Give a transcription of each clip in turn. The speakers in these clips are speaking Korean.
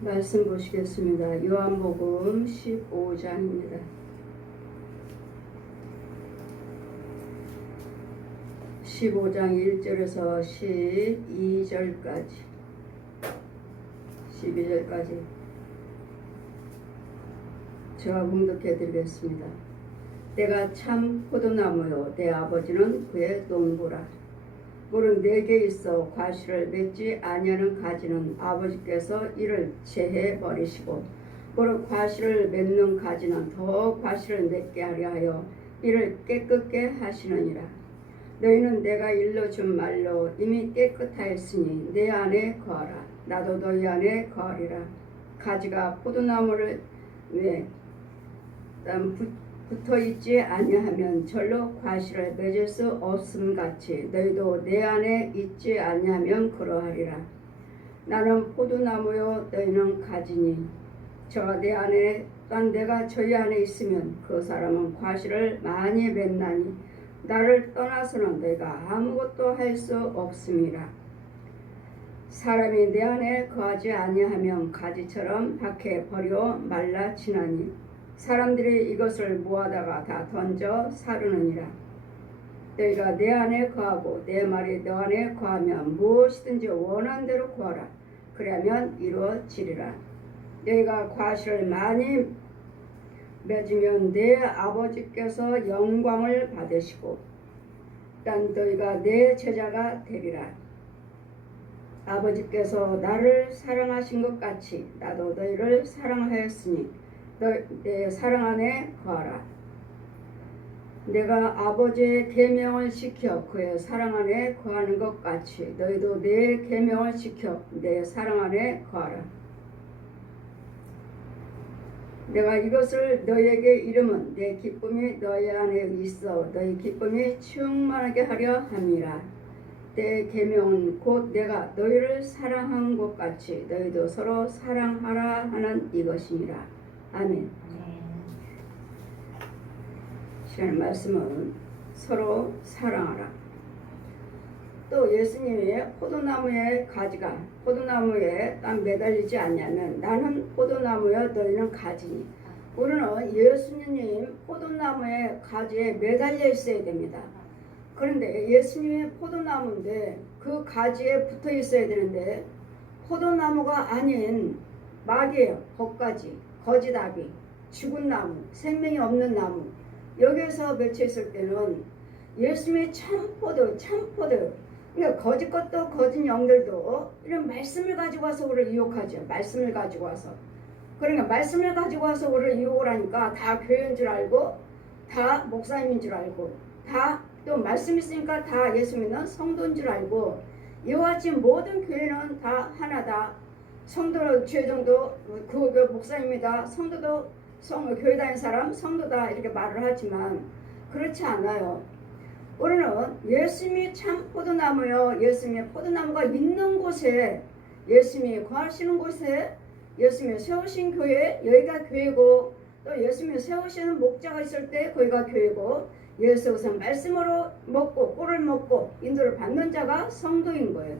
말씀 보시겠습니다. 요한복음 15장입니다. 15장 1절에서 12절까지 12절까지 제가 봉독해 드리겠습니다. 내가 참 포도나무요 내 아버지는 그의 농부라. 물은 내게 있어 과실을 맺지 아니하는 가지는 아버지께서 이를 제해 버리시고 무릇 과실을 맺는 가지는 더 과실을 맺게 하려 하여 이를 깨끗게 하시느니라. 너희는 내가 일러준 말로 이미 깨끗하였으니 내 안에 거하라. 나도 너희 안에 거하리라. 가지가 포도나무를 붙어있지 아니하면 절로 과실을 맺을 수 없음같이 너희도 내 안에 있지 아니하면 그러하리라. 나는 포도나무요 너희는 가지니 저가 내 안에 딴 내가 저희 안에 있으면 그 사람은 과실을 많이 맺나니 나를 떠나서는 너희가 아무것도 할 수 없음이라. 사람이 내 안에 거하지 아니하면 가지처럼 밖에 버려 말라지나니 사람들이 이것을 모아다가 다 던져 사르느니라. 너희가 내 안에 거하고 내 말이 너 안에 거하면 무엇이든지 원하는 대로 구하라. 그러면 이루어지리라. 너희가 과실을 많이 맺으면 내 아버지께서 영광을 받으시고 딴 너희가 내 제자가 되리라. 아버지께서 나를 사랑하신 것 같이 나도 너희를 사랑하였으니 내 사랑 안에 거하라. 내가 아버지의 계명을 지켜 그의 사랑 안에 거하는 것 같이 너희도 내 계명을 지켜 내 사랑 안에 거하라. 내가 이것을 너희에게 이름은 내 기쁨이 너희 안에 있어 너희 기쁨이 충만하게 하려 함이라. 내 계명은 곧 내가 너희를 사랑한 것 같이 너희도 서로 사랑하라 하는 이것이니라. 아멘. 시간 말씀은 서로 사랑하라. 또 예수님이 포도나무의 가지가 포도나무에 딱 매달리지 않냐면 나는 포도나무여 너희는 가지니. 우리는 예수님 포도나무의 가지에 매달려 있어야 됩니다. 그런데 예수님이 포도나무인데 그 가지에 붙어 있어야 되는데 포도나무가 아닌 막이에요. 겉가지, 거지다비, 죽은 나무, 생명이 없는 나무. 여기에서 맺혀 있을 때는 예수님이 참포도 그러니까 거짓 것도 거짓 영들도 이런 말씀을 가지고 와서 우리를 유혹하죠. 말씀을 가지고 와서. 그러니까 말씀을 가지고 와서 우리를 유혹을 하니까 다 교회인 줄 알고 다 목사님인 줄 알고 다 또 말씀 있으니까 다 예수 믿는 성도인 줄 알고 이와 같이 모든 교회는 다 하나다. 성도는 죄정도 그 목사님이다. 성도도 교회 다니는 사람 성도다 이렇게 말을 하지만 그렇지 않아요. 우리는 예수님이 참 포도나무요. 예수님의 포도나무가 있는 곳에 예수님이 거하시는 곳에 예수님이 세우신 교회 여기가 교회고 또 예수님이 세우시는 목자가 있을 때 거기가 교회고 예수께서 말씀으로 먹고 꿀을 먹고 인도를 받는 자가 성도인 거예요.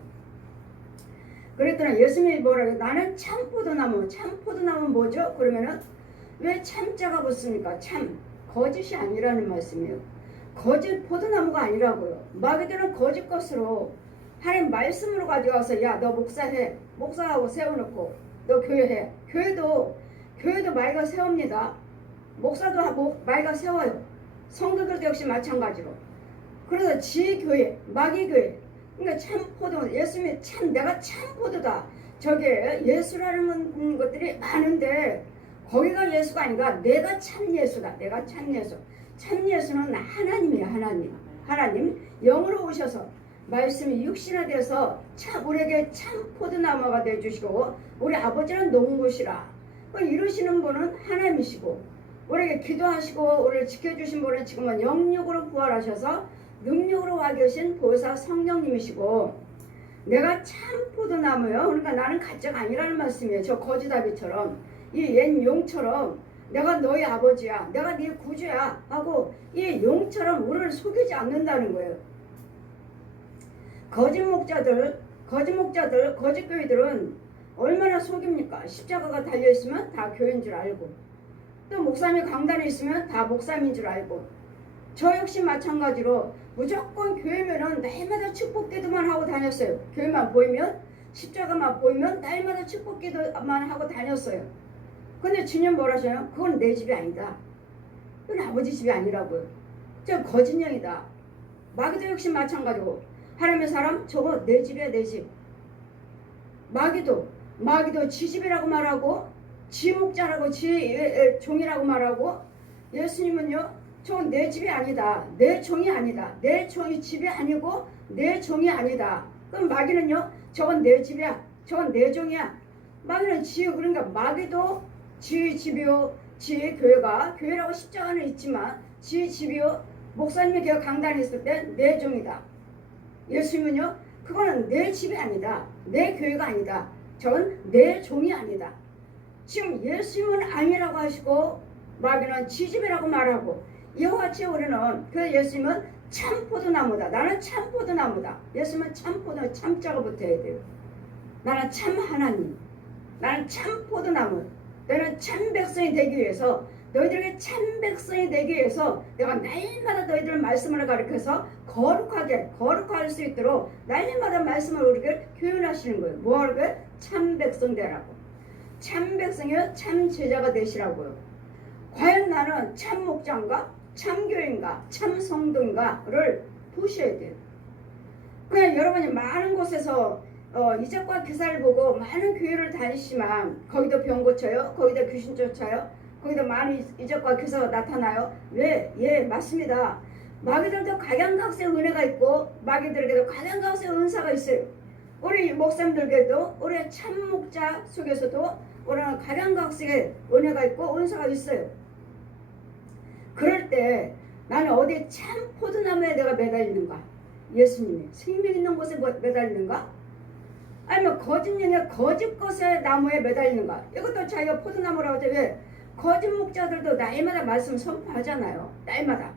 그랬더니 예수님이 뭐라고 해요? 나는 참 포도나무 뭐죠? 그러면은 왜 참자가 붙습니까? 참 거짓이 아니라는 말씀이에요. 거짓 포도나무가 아니라고요. 마귀들은 거짓 것으로 하나님 말씀으로 가져와서 야 너 목사해. 목사하고 세워놓고 너 교회해. 교회도 마귀가 세웁니다. 목사도 마귀가 세워요. 성도들도 역시 마찬가지로. 그래서 지교회 마귀 교회. 그러니까 참 포도 예수님이 참 내가 참 포도다. 저게 예수라는 것들이 많은데 거기가 예수가 아니라 내가 참 예수다. 내가 참 예수. 참 예수는 하나님이에요. 하나님 영으로 오셔서 말씀이 육신화돼서 우리에게 참 포도나무가 되어주시고 우리 아버지는 농부시라. 이루시는 분은 하나님이시고 우리에게 기도하시고 우리를 지켜주신 분은 지금은 영육으로 부활하셔서 능력으로 와 계신 보혜사 성령님이시고 내가 참 포도나무요. 그러니까 나는 가짜가 아니라는 말씀이에요. 저 거지다비처럼 이 옛 용처럼 내가 너희 아버지야. 내가 네 구주야 하고 이 용처럼 우리를 속이지 않는다는 거예요. 거짓 목자들, 거짓 교회들은 얼마나 속입니까? 십자가가 달려있으면 다 교회인 줄 알고, 또 목사님이 강단에 있으면 다 목사님인 줄 알고, 저 역시 마찬가지로 무조건 교회면은 날마다 축복기도만 하고 다녔어요. 교회만 보이면, 십자가만 보이면 날마다 축복기도만 하고 다녔어요. 근데 주님 뭐라 하셔요? 그건 내 집이 아니다. 그건 아버지 집이 아니라고요. 저 거짓령이다. 마귀도 역시 마찬가지고, 하나님의 사람 저거 내 집이야, 내 집. 마귀도 지 집이라고 말하고, 지 목자라고, 지 종이라고 말하고, 예수님은요, 저건 내 집이 아니다. 내 종이 아니다. 내 종이 집이 아니고 내 종이 아니다. 그럼 마귀는요, 저건 내 집이야. 저건 내 종이야. 마귀는 그러니까 마귀도 지 집이요, 지 교회가, 교회라고 십자가는 있지만 지 집이요, 목사님이 걔가 강단에 있을 때 내 종이다. 예수님은요, 그거는 내 집이 아니다. 내 교회가 아니다. 저건 내 종이 아니다. 지금 예수님은 아니라고 하시고 마귀는 지 집이라고 말하고, 이와 같이 우리는 그 예수님은 참 포도나무다. 나는 참 포도나무다. 예수님은 참 포도, 참자가 붙어야 돼요. 나는 참 하나님. 나는 참 포도나무. 너는 참 백성이 되기 위해서, 너희들에게 참 백성이 되기 위해서 내가 날마다 너희들 말씀을 가르쳐서 거룩할 수 있도록 날마다 말씀을 우리에게 교훈하시는 거예요. 뭐하라고요? 참 백성 되라고. 참 백성이요, 참 제자가 되시라고요. 과연 나는 참 목자인가? 참 교인가? 참 성도인가를 보셔야 돼요. 그냥 여러분이 많은 곳에서 이적과 기사를 보고 많은 교회를 다니시지만 거기도 병 고쳐요, 거기도 귀신 쫓아요, 거기도 많은 이적과 기사가 나타나요. 왜? 예, 맞습니다. 마귀들도 각양각색 은혜가 있고 마귀들에게도 각양각색 은사가 있어요. 우리 목사님들에게도 우리 참 목자 속에서도 우리는 각양각색의 은혜가 있고 은사가 있어요. 그럴 때 나는 어디 참 포도나무에 내가 매달리는가? 예수님이 생명 있는 곳에 매달리는가? 아니면 거짓령의 거짓 것의 나무에 매달리는가? 이것도 자기가 포도나무라고 하죠. 왜? 거짓 목자들도 날마다 말씀 선포하잖아요. 날마다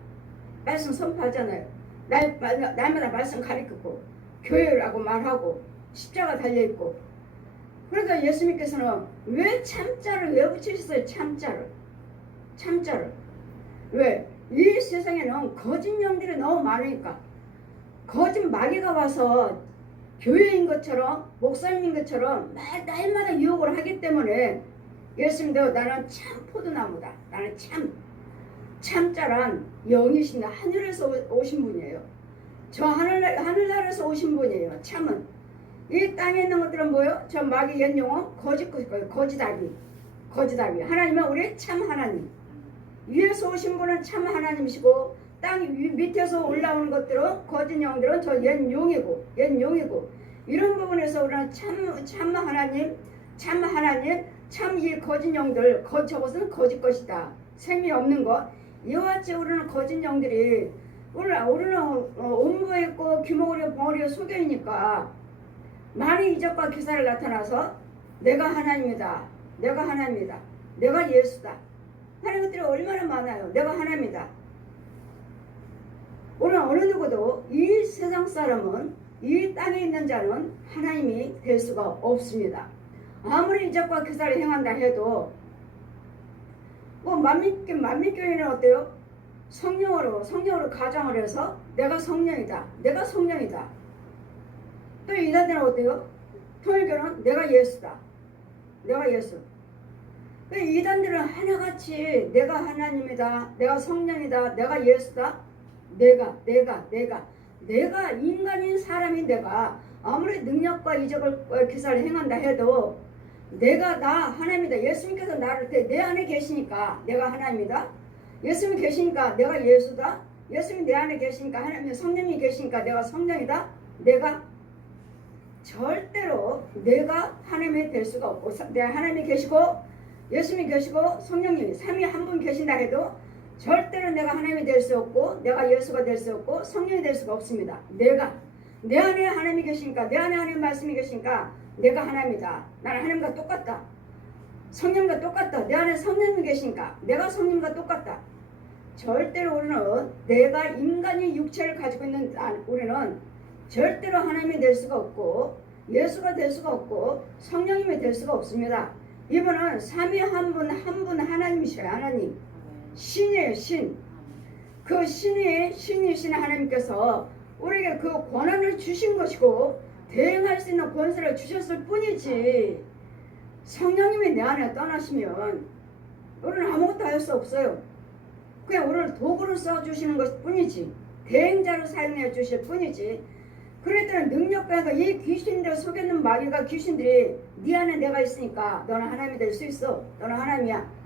말씀 선포하잖아요. 날마다 말씀 가르치고 교회라고 말하고 십자가 달려있고. 그러니까 예수님께서는 왜 참자를 왜 붙이셨어요? 참자를 왜? 이 세상에는 거짓 영들이 너무 많으니까, 거짓 마귀가 와서 교회인 것처럼 목사님인 것처럼 날마다 유혹을 하기 때문에 예수님도 나는 참 포도나무다. 나는 참자란 영이신데 하늘에서 오신 분이에요. 저 하늘나라에서 오신 분이에요. 참은 이 땅에 있는 것들은 뭐예요? 저 마귀 옛 용어 거짓아비. 하나님은 우리 참 하나님. 위에서 오신 분은 참 하나님이시고, 땅 밑에서 올라오는 것들은 거짓 영들은 저 옛 용이고 이런 부분에서 우리는 참 하나님, 참 이 거짓 영들, 저것은 거짓 것이다. 셈이 없는 것. 이와 같이 우리는 거짓 영들이 우리는 음모에 있고 귀머거리 벙어리에 속여있으니까 많은 이적과 기사를 나타나서 내가 하나님이다. 내가 예수다. 하는 것들이 얼마나 많아요. 내가 하나님이다. 오늘 어느 누구도 이 세상 사람은, 이 땅에 있는 자는 하나님이 될 수가 없습니다. 아무리 이적과 기사를 행한다 해도 뭐 만민교회는 어때요? 성령으로 가정을 해서 내가 성령이다. 또 이단들은 어때요? 통일교는 내가 예수다. 이단들은 하나같이 내가 하나님이다, 내가 성령이다, 내가 예수다. 내가 인간인 사람인 내가 아무리 능력과 이적을 기사를 행한다 해도 내가 나 하나님이다. 예수님께서 나를 내 안에 계시니까 내가 하나님이다. 예수님이 계시니까 내가 예수다. 예수님이 내 안에 계시니까 하나님의 성령이 계시니까 내가 성령이다. 내가 절대로 내가 하나님이 될 수가 없고, 내가 하나님이 계시고 예수님이 계시고 성령님이 삼위 한 분 계신다 해도 절대로 내가 하나님이 될 수 없고, 내가 예수가 될 수 없고, 성령이 될 수가 없습니다. 내가 내 안에 하나님이 계시니까, 내 안에 하나님 말씀이 계시니까 내가 하나님이다. 나는 하나님과 똑같다. 성령과 똑같다. 내 안에 성령이 계시니까 내가 성령과 똑같다. 절대로 우리는 내가 인간의 육체를 가지고 있는 우리는 절대로 하나님이 될 수가 없고, 예수가 될 수가 없고 성령님이 될 수가 없습니다. 이분은 삼위 한 분 하나님이셔요. 하나님 신이에요. 신. 그 신이신 하나님께서 우리에게 그 권한을 주신 것이고 대응할 수 있는 권세를 주셨을 뿐이지, 성령님이 내 안에 떠나시면 우리는 아무것도 할 수 없어요. 그냥 우리를 도구로 써주시는 것 뿐이지, 대행자로 사용해 주실 뿐이지. 그랬더니 능력가가 이 귀신들 속였는 마귀가 귀신들이 네 안에 내가 있으니까 너는 하나님이 될 수 있어. 너는 하나님이야.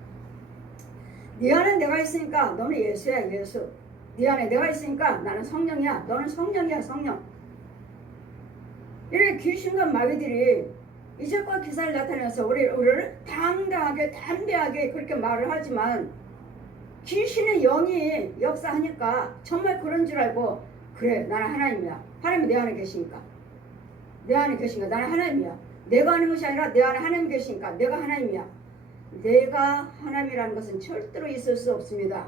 네 안에 내가 있으니까 너는 예수야. 예수. 네 안에 내가 있으니까 나는 성령이야. 너는 성령이야. 성령. 이렇게 귀신과 마귀들이 이적과 기사를 나타내서 우리를 당당하게 담대하게 그렇게 말을 하지만, 귀신의 영이 역사하니까 정말 그런 줄 알고, 그래 나는 하나님이야. 하나님이 내 안에 계시니까. 내 안에 계시니까 나는 하나님이야. 내가 하는 것이 아니라 내 안에 하나님 계시니까 내가 하나님이야. 내가 하나님이라는 것은 절대로 있을 수 없습니다.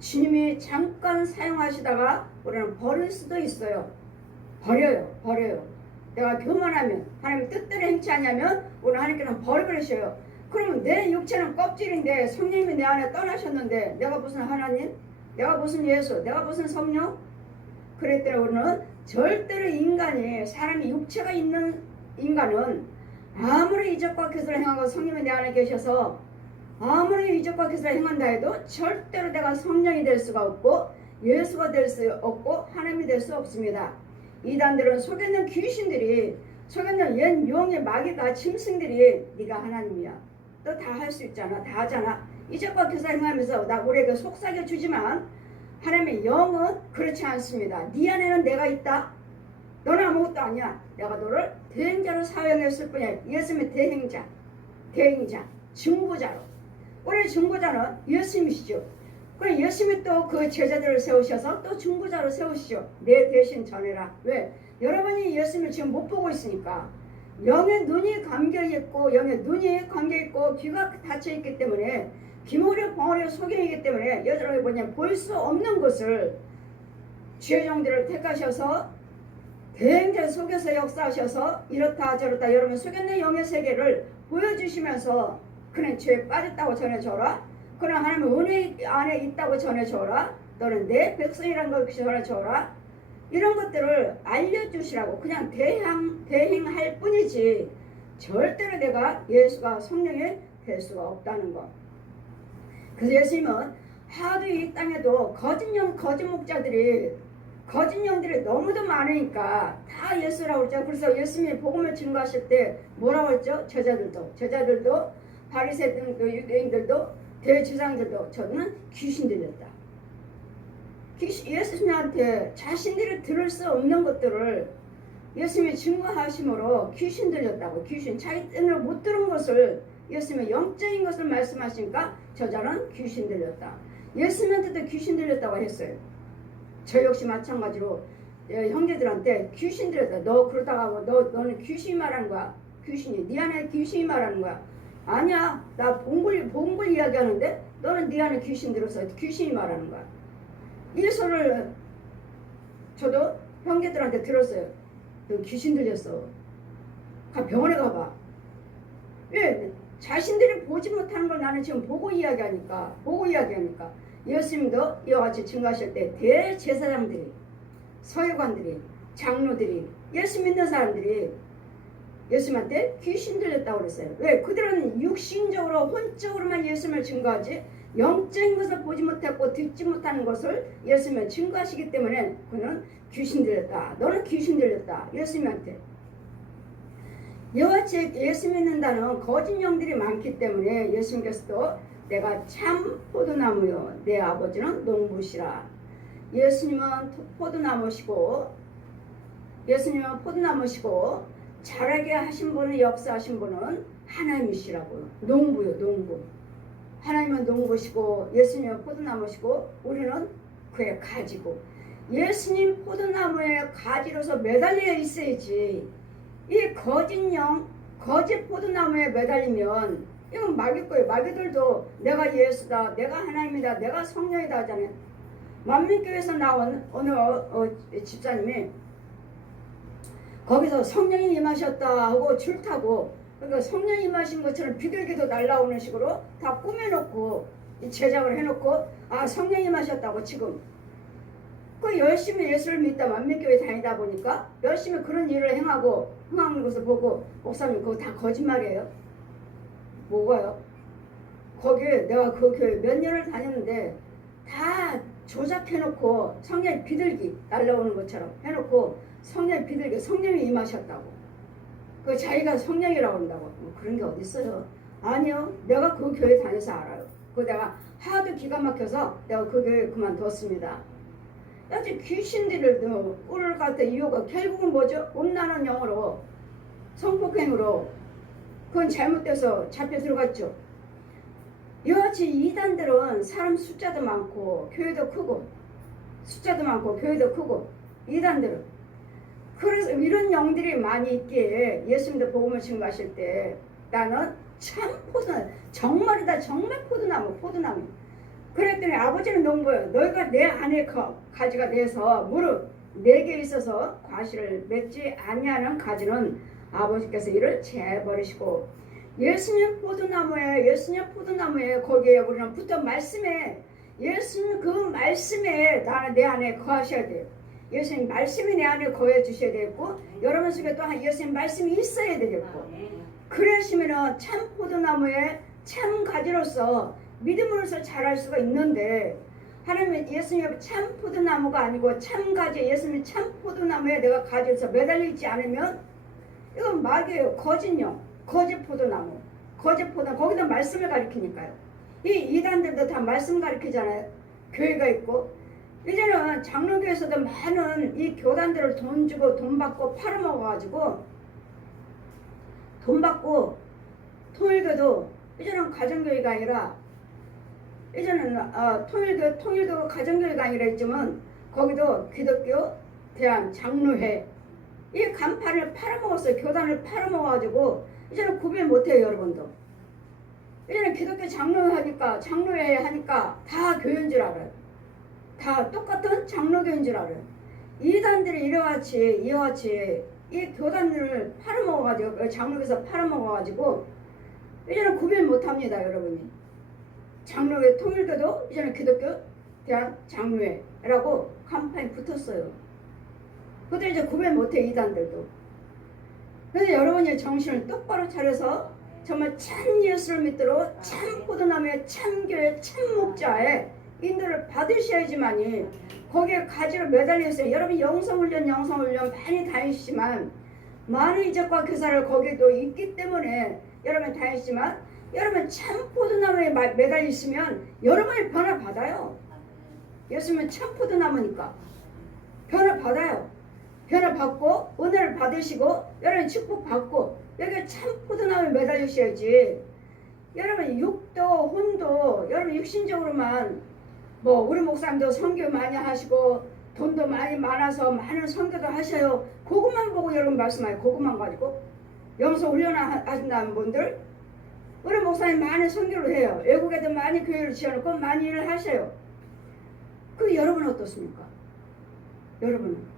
주님이 잠깐 사용하시다가 우리는 버릴 수도 있어요. 버려요. 내가 교만하면, 하나님 뜻대로 행치 않냐면 우리 하나님께는 버려버리셔요. 그러면 내 육체는 껍질인데 성령님이 내 안에 떠나셨는데 내가 무슨 하나님? 내가 무슨 예수? 내가 무슨 성령? 그랬더니 우리는 절대로 사람이 육체가 있는 인간은 아무리 이적과 기술을 행하고 성령이 내 안에 계셔서 아무리 이적과 기술을 행한다 해도 절대로 내가 성령이 될 수가 없고 예수가 될 수 없고 하나님이 될 수 없습니다. 이단들은 속였는 귀신들이, 속였는 옛 용의 마귀가, 짐승들이 네가 하나님이야. 너 다 할 수 있잖아. 다 하잖아. 이적과 기술을 행하면서 우리에게 속삭여 주지만 하나님의 영은 그렇지 않습니다. 네 안에는 내가 있다. 너는 아무것도 아니야. 내가 너를 대행자로 사용했을 뿐이야. 예수님의 대행자, 중보자로. 우리 중보자는 예수님이시죠. 그럼 예수님이 또 그 제자들을 세우셔서 또 중보자로 세우시죠. 내 대신 전해라. 왜? 여러분이 예수님을 지금 못 보고 있으니까. 영의 눈이 감겨있고 귀가 닫혀있기 때문에, 귀머리 벙어리 소경이기 때문에 여러분이 뭐냐면 볼 수 없는 것을 죄종들을 택하셔서 대행자 속에서 역사하셔서 이렇다 저렇다 여러분 속였는 영의 세계를 보여주시면서, 그는 죄에 빠졌다고 전해줘라. 그는 하나님의 은혜 안에 있다고 전해줘라. 너는 내 백성이라는 걸 전해줘라. 이런 것들을 알려주시라고 그냥 대행할 뿐이지 절대로 내가 예수가 성령이 될 수가 없다는 것. 그래서 예수님은 하도 이 땅에도 거짓 목자들이, 거짓 영들이 너무도 많으니까 다 예수라고 그러죠. 그래서 예수님이 복음을 증거하실 때 뭐라고 했죠? 제자들도 바리새인들도 유대인들도 대제사장들도 저는 귀신 들렸다. 예수님한테 자신들이 들을 수 없는 것들을 예수님이 증거하심으로 귀신 들렸다고. 귀신, 자기 뜻으로 못 들은 것을 예수님이 영적인 것을 말씀하시니까 저자는 귀신 들렸다. 예수님한테도 귀신 들렸다고 했어요. 저 역시 마찬가지로 형제들한테 귀신 들렸다. 너 그러다가 너는 귀신이 말하는 거야. 귀신이 네 안에 귀신이 말하는 거야. 아니야, 나 봉골 이야기하는데 너는 네 안에 귀신 들어서 귀신이 말하는 거야. 이 소리를 저도 형제들한테 들었어요. 너 귀신 들렸어. 병원에 가봐. 왜? 자신들이 보지 못하는 걸 나는 지금 보고 이야기하니까. 예수님도 이와 같이 증거하실 때 대제사장들이, 서기관들이, 장로들이, 예수 믿는 사람들이 예수님한테 귀신 들렸다고 그랬어요. 왜? 그들은 육신적으로 혼적으로만 예수님을 증거하지 영적인 것을 보지 못했고 듣지 못하는 것을 예수님을 증거하시기 때문에 그는 귀신 들렸다. 너는 귀신 들렸다. 예수님한테. 이와 같이 예수 믿는다는 거짓 영들이 많기 때문에 예수님께서도 내가 참 포도나무요 내 아버지는 농부시라. 예수님은 포도나무시고 자라게 하신 분은, 역사하신 분은 하나님이시라고. 농부요, 농부. 하나님은 농부시고 예수님은 포도나무시고 우리는 그의 가지고, 예수님 포도나무의 가지로서 매달려 있어야지. 이 거짓 포도나무에 매달리면 이건 마귀 거예요. 마귀들도 내가 예수다, 내가 하나님이다, 내가 성령이다 하잖아요. 만민교회에서 나온 어느 집사님이 거기서 성령이 임하셨다 하고 줄타고, 그러니까 성령이 임하신 것처럼 비둘기도 날라오는 식으로 다 꾸며놓고 제작을 해놓고, 아 성령이 임하셨다고 지금 그 열심히 예수를 믿다 만민교회 다니다 보니까 열심히 그런 일을 행하는 것을 보고, 목사님 그거 다 거짓말이에요. 뭐가요? 거기에 내가 그 교회 몇 년을 다녔는데 다 조작해놓고 성령의 비둘기 날라오는 것처럼 해놓고 성령의 비둘기, 성령이 임하셨다고, 그 자기가 성령이라고 한다고. 뭐 그런 게 어딨어요. 아니요, 내가 그 교회 다녀서 알아요. 그 내가 하도 기가 막혀서 내가 그 교회 그만뒀습니다. 아주 귀신들을 꿀을 갖다 이유가 결국은 뭐죠? 음란한 영으로, 성폭행으로, 그건 잘못돼서 잡혀 들어갔죠. 이같이 이단들은 사람 숫자도 많고 교회도 크고, 숫자도 많고 교회도 크고, 이단들은 그래서 이런 영들이 많이 있기에 예수님도 복음을 증거하실 때 나는 참 포도나무, 정말이다, 정말 포도나무. 그랬더니 아버지는 농부예요. 너희가 내 안에 가지가 돼서 무릇 내게 있어서 과실을 맺지 아니하는 가지는 아버지께서 이를 재버리시고, 예수님 포도나무에 거기에 우리는 붙어 말씀에, 예수님 그 말씀에 나는 내 안에 거하셔야 돼요. 예수님 말씀이 내 안에 거해 주셔야 되겠고, 여러분 속에 또한 예수님 말씀이 있어야 되겠고, 그러시면은 참 포도나무에 참 가지로서 믿음으로서 자랄 수가 있는데, 하나님은 예수님의 참 포도나무가 아니고 참 가지, 예수님의 참 포도나무에 내가 가지로서 매달려 있지 않으면 이건 마귀예요. 거짓령, 거짓 포도나무. 거기다 말씀을 가리키니까요. 이 이단들도 다 말씀 가리키잖아요. 교회가 있고, 이제는 장로교에서도 많은 이 교단들을 돈 주고 돈 받고 팔아먹어가지고, 돈 받고 통일교도 이제는 가정교회가 아니라, 이제는 통일교 가정교회가 아니라 있지만 거기도 기독교 대한 장로회, 이 간판을 팔아먹었어요. 교단을 팔아먹어가지고 이제는 구별 못해요. 여러분도 이제는 기독교 장로회 하니까 다 교회인 줄 알아요. 다 똑같은 장로교인 줄 알아요. 이단들이 이와같이 이 교단들을 팔아먹어가지고, 장로교에서 팔아먹어가지고 이제는 구별 못합니다. 여러분이 장로회, 통일교도 이제는 기독교 대한 장로회라고 간판이 붙었어요. 그것도 이제 구별 못해, 이단들도. 그래서 여러분이 정신을 똑바로 차려서 정말 참 예수를 믿도록 참 포도나무의 참교회 참 목자의 인도를 받으셔야지만이 거기에 가지로 매달려 있어요. 여러분 영성훈련 많이 다니시지만, 많은 이적과 교사를 거기도 있기 때문에 여러분 다니시지만, 여러분 참 포도나무에 매달려 있으면 여러분이 변화 받아요. 예수님은 참 포도나무니까 변화 받아요. 변화 받고 은혜를 받으시고 여러분 축복 받고, 여기 참 포도나무에 매달리셔야지. 여러분 육도 혼도 여러분 육신적으로만, 뭐 우리 목사님도 선교 많이 하시고 돈도 많이 많아서 많은 선교도 하셔요. 그것만 보고 여러분 말씀하세요. 그것만 가지고 영성 훈련 하신다는 분들, 우리 목사님 많이 선교를 해요. 외국에도 많이 교회를 지어놓고 많이 일을 하셔요. 그 여러분은 어떻습니까? 여러분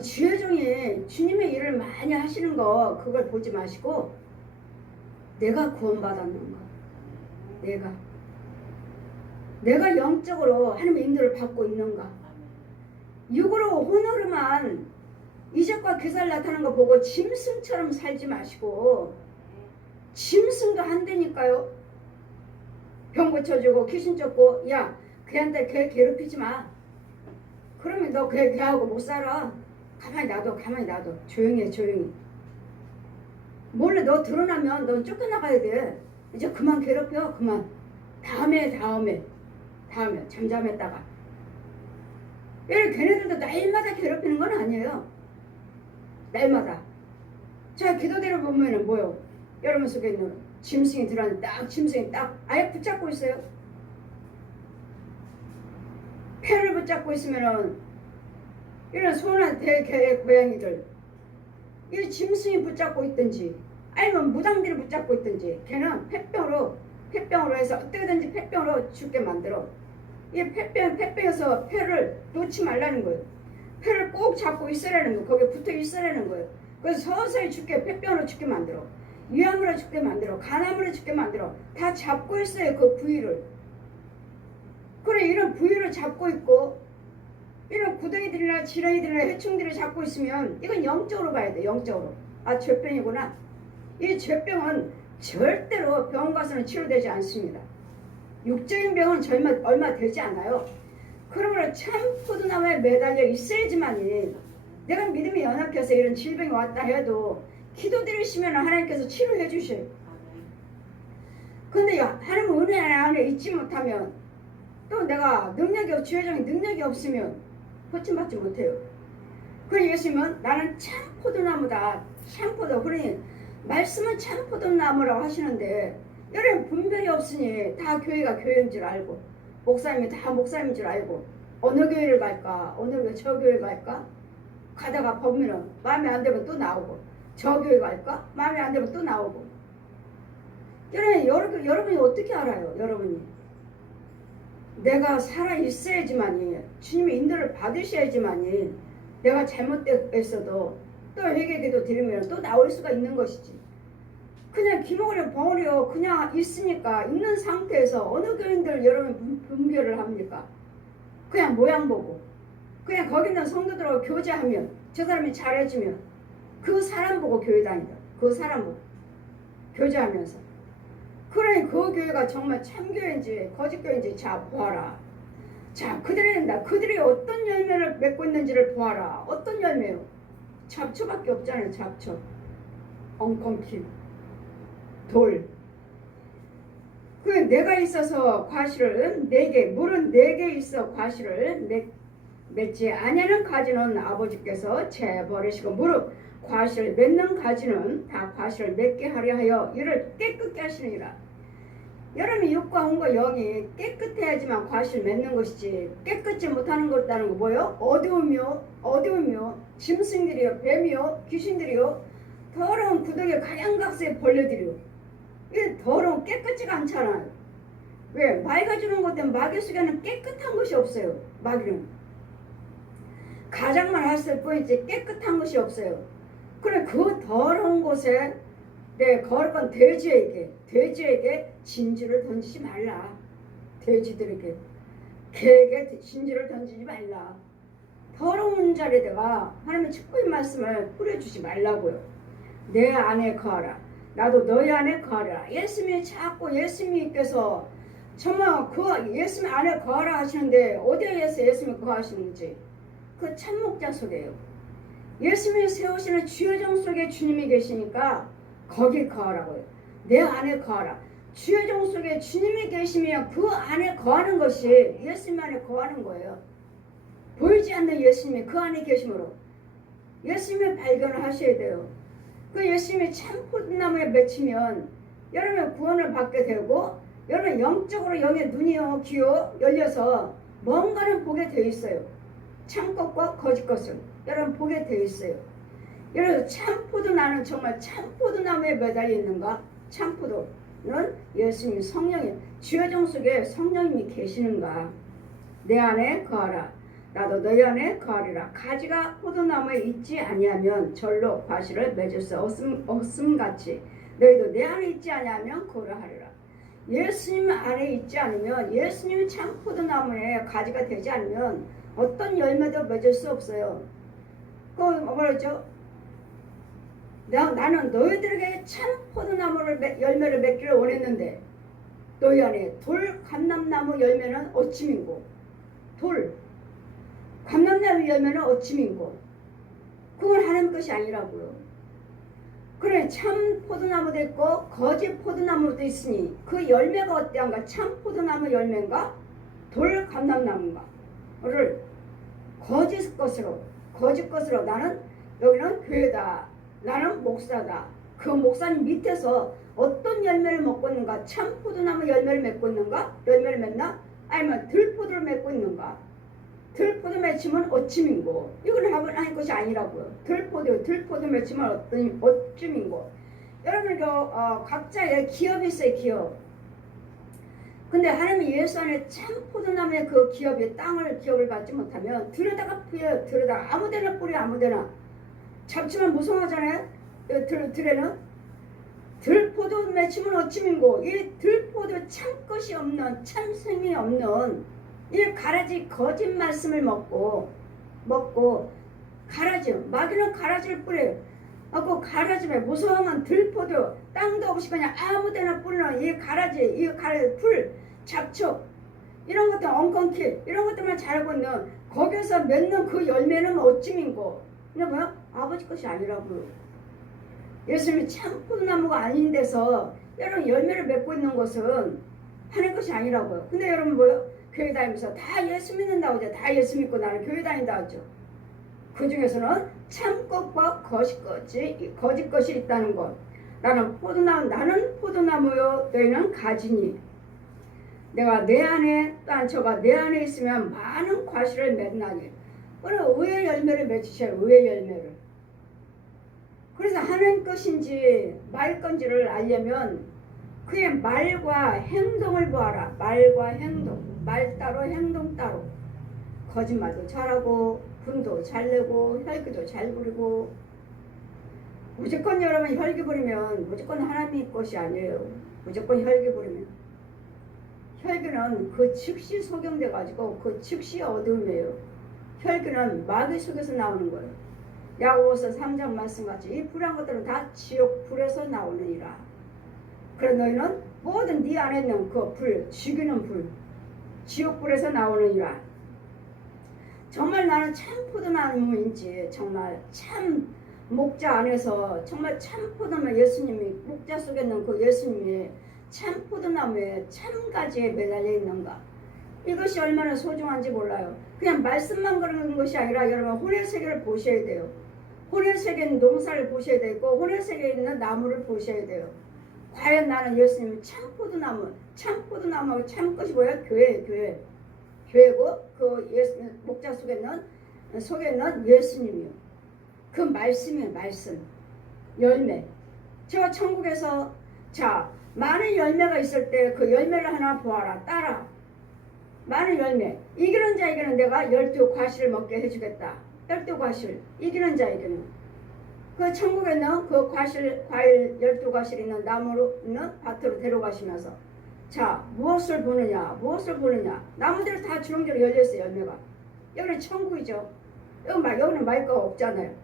주의 종이 주님의 일을 많이 하시는 거 그걸 보지 마시고, 내가 구원받았는가, 내가 영적으로 하나님의 인도를 받고 있는가. 육으로 혼으로만 이적과 기사를 나타나는 거 보고 짐승처럼 살지 마시고, 짐승도 안 되니까요. 병 고쳐주고 귀신 쫓고, 야 걔한테 걔 괴롭히지 마. 그러면 너 걔하고 못 살아. 가만히 놔둬. 조용히 해. 몰래 너 드러나면 넌 쫓겨나가야 돼. 이제 그만 괴롭혀. 그만. 다음에 잠잠했다가. 걔네들도 날마다 괴롭히는 건 아니에요. 날마다. 자, 기도대를 보면은 뭐요? 여러분 속에 있는 짐승이 들어왔는데 짐승이 딱 아예 붙잡고 있어요. 폐를 붙잡고 있으면은 이런 소나 대개 고양이들, 이 짐승이 붙잡고 있든지 아니면 무당들이 붙잡고 있든지, 걔는 폐병으로 해서 어떻게든지 폐병으로 죽게 만들어. 이 폐병에서 폐를 놓지 말라는 거예요. 폐를 꼭 잡고 있으라는 거. 거기에 붙어 있으라는 거예요. 그래서 서서히 죽게, 폐병으로 죽게 만들어. 위암으로 죽게 만들어. 간암으로 죽게 만들어. 다 잡고 있어요. 그 부위를. 그래 이런 부위를 잡고 있고 이런 구덩이들이나 지렁이들이나 해충들을 잡고 있으면 이건 영적으로 봐야 돼. 영적으로. 아 죄병이구나. 이 죄병은 절대로 병원 가서는 치료되지 않습니다. 육적인 병은 얼마 되지 않아요. 그러므로 참 포도나무에 매달려 있어야지만이 내가 믿음이 연약해서 이런 질병이 왔다 해도 기도드리시면 하나님께서 치료해 주셔요. 근데 하나님 은혜 안에 있지 못하면 또 내가 주여정의 능력이 없으면 고침받지 못해요. 그래서 예수님은 나는 참 포도나무다. 참 포도. 그러니 말씀은 참 포도나무라고 하시는데 여러분 분별이 없으니 다 교회가 교회인 줄 알고 목사님이 다 목사님인 줄 알고 어느 교회를 갈까? 어느 교회 저 교회 갈까? 가다가 보면은 마음에 안 들면 또 나오고 저 교회 갈까? 마음에 안 들면 또 나오고 여러분이 어떻게 알아요? 여러분이 내가 살아 있어야지만이 주님의 인도를 받으셔야지만이 내가 잘못됐어도 또 회개기도 드리면 또 나올 수가 있는 것이지. 그냥 기목을 벙어리요 그냥 있으니까 있는 상태에서 어느 교인들 여러분 분별을 합니까? 그냥 모양 보고 그냥 거기 있는 성도들하고 교제하면 저 사람이 잘해주면 그 사람 보고 교회 다니다. 그 사람 보고 교제하면서 그러니 그 교회가 정말 참교회인지 거짓교회인지 자 보아라. 자 그들이 어떤 열매를 맺고 있는지를 보아라. 어떤 열매요? 잡초밖에 없잖아요. 잡초 엉겅퀴 돌. 그 내가 있어서 과실을 4개 물은 4개 있어 과실을 맺지 아니하는 가지는 아버지께서 재버리시고 무릇 과실을 맺는 가지는 다 과실을 맺게 하려 하여 이를 깨끗게 하시느니라. 여러분이 육과 혼과 영이 깨끗해야지만 과실을 맺는 것이지 깨끗지 못하는 것다는 거 뭐예요? 어두우며 짐승들이요 뱀이요 귀신들이요 더러운 구덩이에 가양각색 벌레들이요. 이 더러운 깨끗지가 않잖아요. 왜? 마귀가 주는 것 때문에 마귀 속에는 깨끗한 것이 없어요. 마귀는 가장만 했을 뿐이지 깨끗한 것이 없어요. 그래 그 더러운 곳에 거룩한 돼지에게 진주를 던지지 말라. 돼지들에게 개에게 진주를 던지지 말라. 더러운 자리에다가 하나님의 축복의 말씀을 뿌려주지 말라고요. 내 안에 거하라. 나도 너희 안에 거하라. 예수님께서 정말 그 예수님 안에 거하라 하시는데 어디에서 예수님이 거하시는지 그 참목자 속에요. 예수님이 세우시는 주여정 속에 주님이 계시니까 거기 거하라고요. 내 안에 거하라. 주여정 속에 주님이 계시면 그 안에 거하는 것이 예수님 안에 거하는 거예요. 보이지 않는 예수님이 그 안에 계심으로 예수님의 발견을 하셔야 돼요. 그 예수님이 참 포도나무에 맺히면 여러분 구원을 받게 되고 여러분 영적으로 영의 눈이요 귀요 열려서 뭔가를 보게 되어 있어요. 참것과 거짓것을 여러분 보게 되어 있어요. 여러분 참포도나는 정말 참포도나무에 매달려 있는가? 참포도는 예수님 성령이 주여정 속에 성령님이 계시는가? 내 안에 거하라. 나도 너희 안에 거하리라. 가지가 포도나무에 있지 아니하면 절로 과실을 맺을 수 없음같이 너희도 내 안에 있지 아니하면 그러하리라. 예수님 안에 있지 않으면 예수님이 참 포도나무에 가지가 되지 않으면 어떤 열매도 맺을 수 없어요. 그 뭐랬죠? 나는 너희들에게 참 포도나무를 열매를 맺기를 원했는데 너희 안에 돌 감람나무 열매는 어찌민고 감람나무 열매는 어찌민고 그건 하나님 것이 아니라고요. 그래 참 포도나무도 있고 거짓 포도나무도 있으니 그 열매가 어때한가? 참 포도나무 열매인가? 돌 감람나무인가를 거짓 것으로 나는 여기는 교회다. 나는 목사다. 그 목사님 밑에서 어떤 열매를 먹고 있는가? 참 포도나무 열매를 맺고 있는가? 열매를 맺나? 아니면 들포도를 맺고 있는가? 들포도 맺히면 어찌민고 이건 하나님 것이 아니라고요. 들포도 맺히면 어찌민고 여러분 각자의 기업이 있어요. 근데 하나님이 예수 안에 참 포도나무의 그 기업이 기업을 받지 못하면 들여다가 뿌려, 들여다가 아무데나 뿌려, 아무데나. 잡지만 무성하잖아요. 들에는 들포도 맺히면 어찌민고, 이 들포도 참 것이 없는, 참 생이 없는 이 가라지 거짓 말씀을 먹고 가라지, 마귀는 가라지를 뿌려요. 그 가라지에 무성한 들포도 땅도 없이 그냥 아무데나 뿌리는 이 가라지, 풀, 잡초 이런 것들, 엉겅퀴 이런 것들만 자라고 있는, 거기서 맺는 그 열매는 어찌민고, 근데 뭐야? 아버지 것이 아니라고요. 예수님이 참 포도나무가 아닌 데서 여러분 열매를 맺고 있는 것은 하나님 것이 아니라고요. 근데 여러분 뭐요? 교회 다니면서 다 예수 믿는다고 하죠. 다 예수 믿고 나는 교회 다닌다 하죠. 그 중에서는 참 것과 거짓 것이 있다는 것. 나는 포도나무요, 너희는 가지니. 내가 내 안에, 또 저가 내 안에 있으면 많은 과실을 맺나니. 오늘 의의 열매를 맺으셔요. 의의 열매를. 그래서 하나님 것인지 말 건지를 알려면 그의 말과 행동을 보아라. 말과 행동. 말 따로 행동 따로. 거짓말도 잘하고 분도 잘 내고 혈기도 잘 부리고. 무조건 여러분 혈기 부리면 무조건 하나님의 것이 아니에요. 무조건 혈기 부리면. 혈기는 그 즉시 소경돼 가지고 그 즉시 어둠이에요. 혈기는 마귀 속에서 나오는 거예요. 야고보서 3장 말씀같이 이 불한 것들은 다 지옥 불에서 나오느니라. 그래 너희는 모든 네 안에 있는 그 불, 죽이는 불, 지옥 불에서 나오느니라. 정말 나는 참 포도나무인지, 정말 참 목자 안에서 정말 참 포도나무, 예수님이 목자 속에 있는 그 예수님이 참 포도나무에 참 가지에 매달려 있는가. 이것이 얼마나 소중한지 몰라요. 그냥 말씀만 그러는 것이 아니라 여러분 혼의 세계를 보셔야 돼요. 혼의 세계는 농사를 보셔야 되고 혼의 세계에 있는 나무를 보셔야 돼요. 과연 나는 예수님이 참 포도나무, 참 것이 뭐야? 교회고 그 목자 속에 있는 예수님이요. 그 말씀이에요. 말씀, 열매. 제가 천국에서 많은 열매가 있을 때 그 열매를 하나 보아라. 따라. 많은 열매. 이기는 자에게는 내가 12과실을 먹게 해주겠다. 12과실. 이기는 자에게는. 그 천국에는 그 과일 12과실 있는 나무로 있는 밭으로 데려가시면서 무엇을 보느냐. 나무들이 다 주렁주렁 열려있어요. 열매가. 여기는 천국이죠. 여기는 마이크가 없잖아요.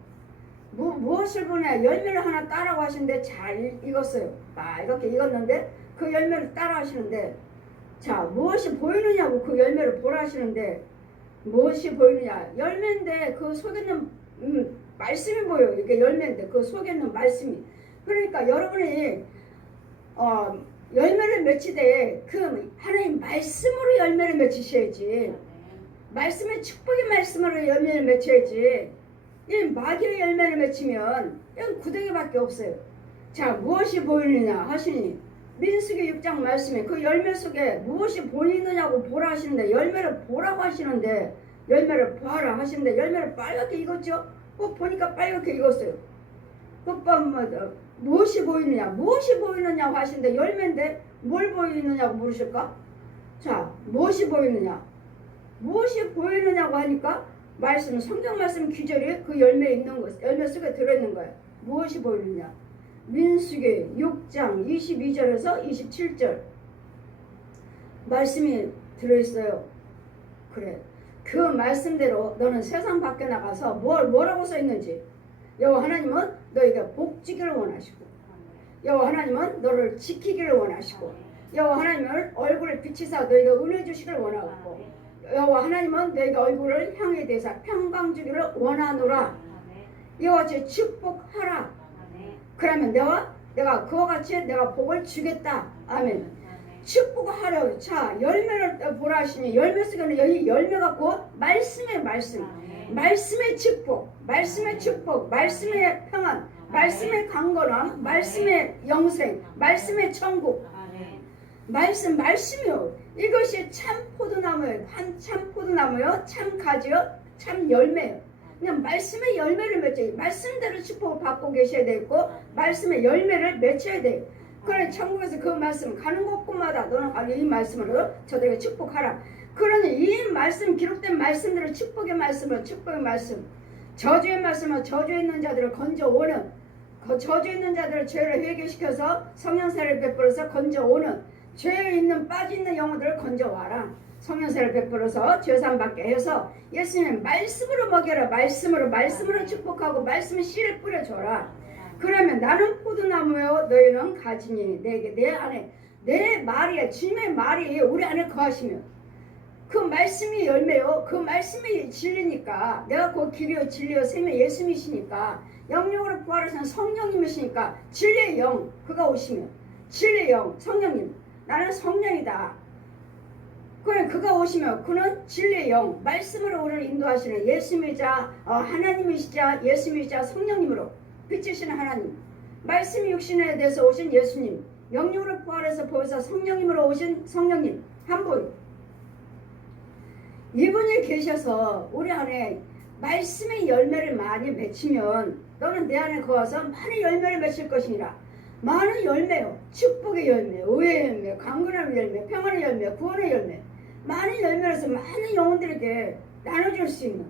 무엇을 보냐. 열매를 하나 따라고 하시는데 잘 익었어요. 이렇게 익었는데 그 열매를 따라 하시는데 무엇이 보이느냐고 그 열매를 보라 하시는데 무엇이 보이느냐. 열매인데 그 속에 있는 말씀이 보여요. 이게 열매인데 그 속에 있는 말씀이. 그러니까 여러분이 열매를 맺히되 그 하나님 말씀으로 열매를 맺히셔야지. 말씀의 축복의 말씀으로 열매를 맺혀야지. 이 마귀의 열매를 맺히면 이건 구덩이밖에 없어요. 무엇이 보이느냐 하시니 민수기 6장 말씀에 그 열매 속에 무엇이 보이느냐고 보라 하시는데 열매를 보라고 하시는데 열매를 보아라 하시는데 열매를 빨갛게 익었죠. 보니까 빨갛게 익었어요. 무엇이 보이느냐고 하시는데 열매인데 뭘 보이느냐고 물으실까? 무엇이 보이느냐고 하니까 말씀, 성경 말씀 귀절이 그 열매에 있는 것, 열매 속에 들어있는 거예요. 무엇이 보이느냐? 민수기 6장 22절에서 27절 말씀이 들어있어요. 그래. 그 말씀대로 너는 세상 밖에 나가서 뭐라고 써있는지. 여호와 하나님은 너에게 복 주기를 원하시고, 여호와 하나님은 너를 지키기를 원하시고, 여호와 하나님은 얼굴을 비치사 너에게 은혜 주시기를 원하고, 여호와 하나님은 너에게 얼굴을 향해 대사 평강 주기를 원하노라. 이와 같이 축복하라. 그러면 내가 그와 같이 내가 복을 주겠다. 아멘. 축복하려. 열매를 보라 하시니 열매 속에는 여기 열매가 곧 말씀의 말씀. 말씀의 축복, 말씀의 평안, 말씀의 강건함, 말씀의 영생, 말씀의 천국. 말씀이요. 이것이 참 포도나무예요. 참 포도나무요. 참 가지요. 참 열매요. 그냥 말씀의 열매를 맺어요. 말씀대로 축복을 받고 계셔야 되고 말씀의 열매를 맺혀야 돼요. 그래 천국에서 그 말씀 가는 곳곳마다 너는 이 말씀으로 저들에게 축복하라. 그러니 이 말씀 기록된 말씀들을 축복의 말씀을 축복의 말씀 저주의 말씀을 저주에 있는 자들을 건져오는 저주에 있는 자들을 죄를 회개시켜서 성령세를 베풀어서 건져오는 죄에 있는 빠져있는 영혼들을 건져와라. 성령세를 베풀어서 죄산 받게 해서 예수님 말씀으로 먹여라. 말씀으로 축복하고 말씀의 씨를 뿌려줘라. 그러면 나는 포도나무요 너희는 가지니 내게 내 안에 내 말이 주님의 말이 우리 안에 거하시면 그 말씀이 열매요. 그 말씀이 진리니까 내가 그 길이요 진리요 생명 예수님이시니까 영령으로 부활하신 성령님이시니까 진리의 영 그가 오시면 진리의 영 성령님 나는 성령이다. 그래 그가 오시면 그는 진리의 영 말씀으로 우리를 인도하시는 예수님이자 하나님이시자 예수님이자 성령님으로 빛이시는 하나님 말씀이 육신에 대해서 오신 예수님 영령으로 부활해서 보여서 성령님으로 오신 성령님 한 분 이분이 계셔서 우리 안에 말씀의 열매를 많이 맺히면 너는 내 안에 거하서 많은 열매를 맺힐 것이니라. 많은 열매요. 축복의 열매, 의의 열매, 강건함의 열매, 평안의 열매, 구원의 열매 많은 열매로서 많은 영혼들에게 나눠줄 수 있는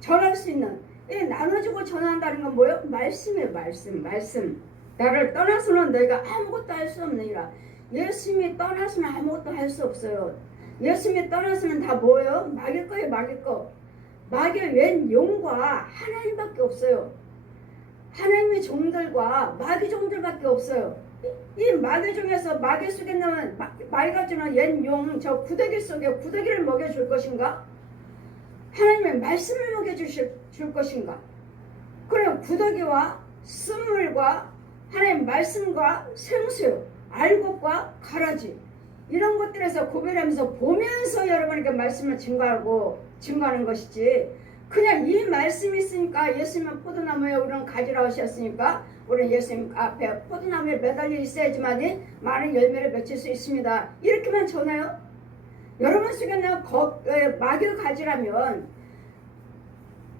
전할 수 있는 나눠주고 전한다는 건 뭐예요? 말씀이에요. 말씀 나를 떠나서는 너희가 아무것도 할 수 없느니라. 예수님이 떠나서는 아무것도 할 수 없어요. 예수님이 떠나서는 다 뭐예요? 막일 거예요. 막일 거. 막일 웬 용과 하나님밖에 없어요. 하나님의 종들과 마귀 종들밖에 없어요. 이 마귀 중에서 마귀 속에 나면 마귀가 주는 옛 용 저 구더기 속에 구더기를 먹여줄 것인가? 하나님의 말씀을 먹여줄 것인가? 그럼 구더기와 쓴물과 하나님의 말씀과 생수요 알곡과 가라지 이런 것들에서 구별하면서 보면서 여러분에게 말씀을 증거하는 것이지 그냥 이 말씀이 있으니까 예수님은 포도나무에 우리는 가지라 하셨으니까 우리는 예수님 앞에 포도나무에 매달려 있어야지만 많은 열매를 맺힐 수 있습니다. 이렇게만 전해요? 여러분 속에는 마귀 가지라면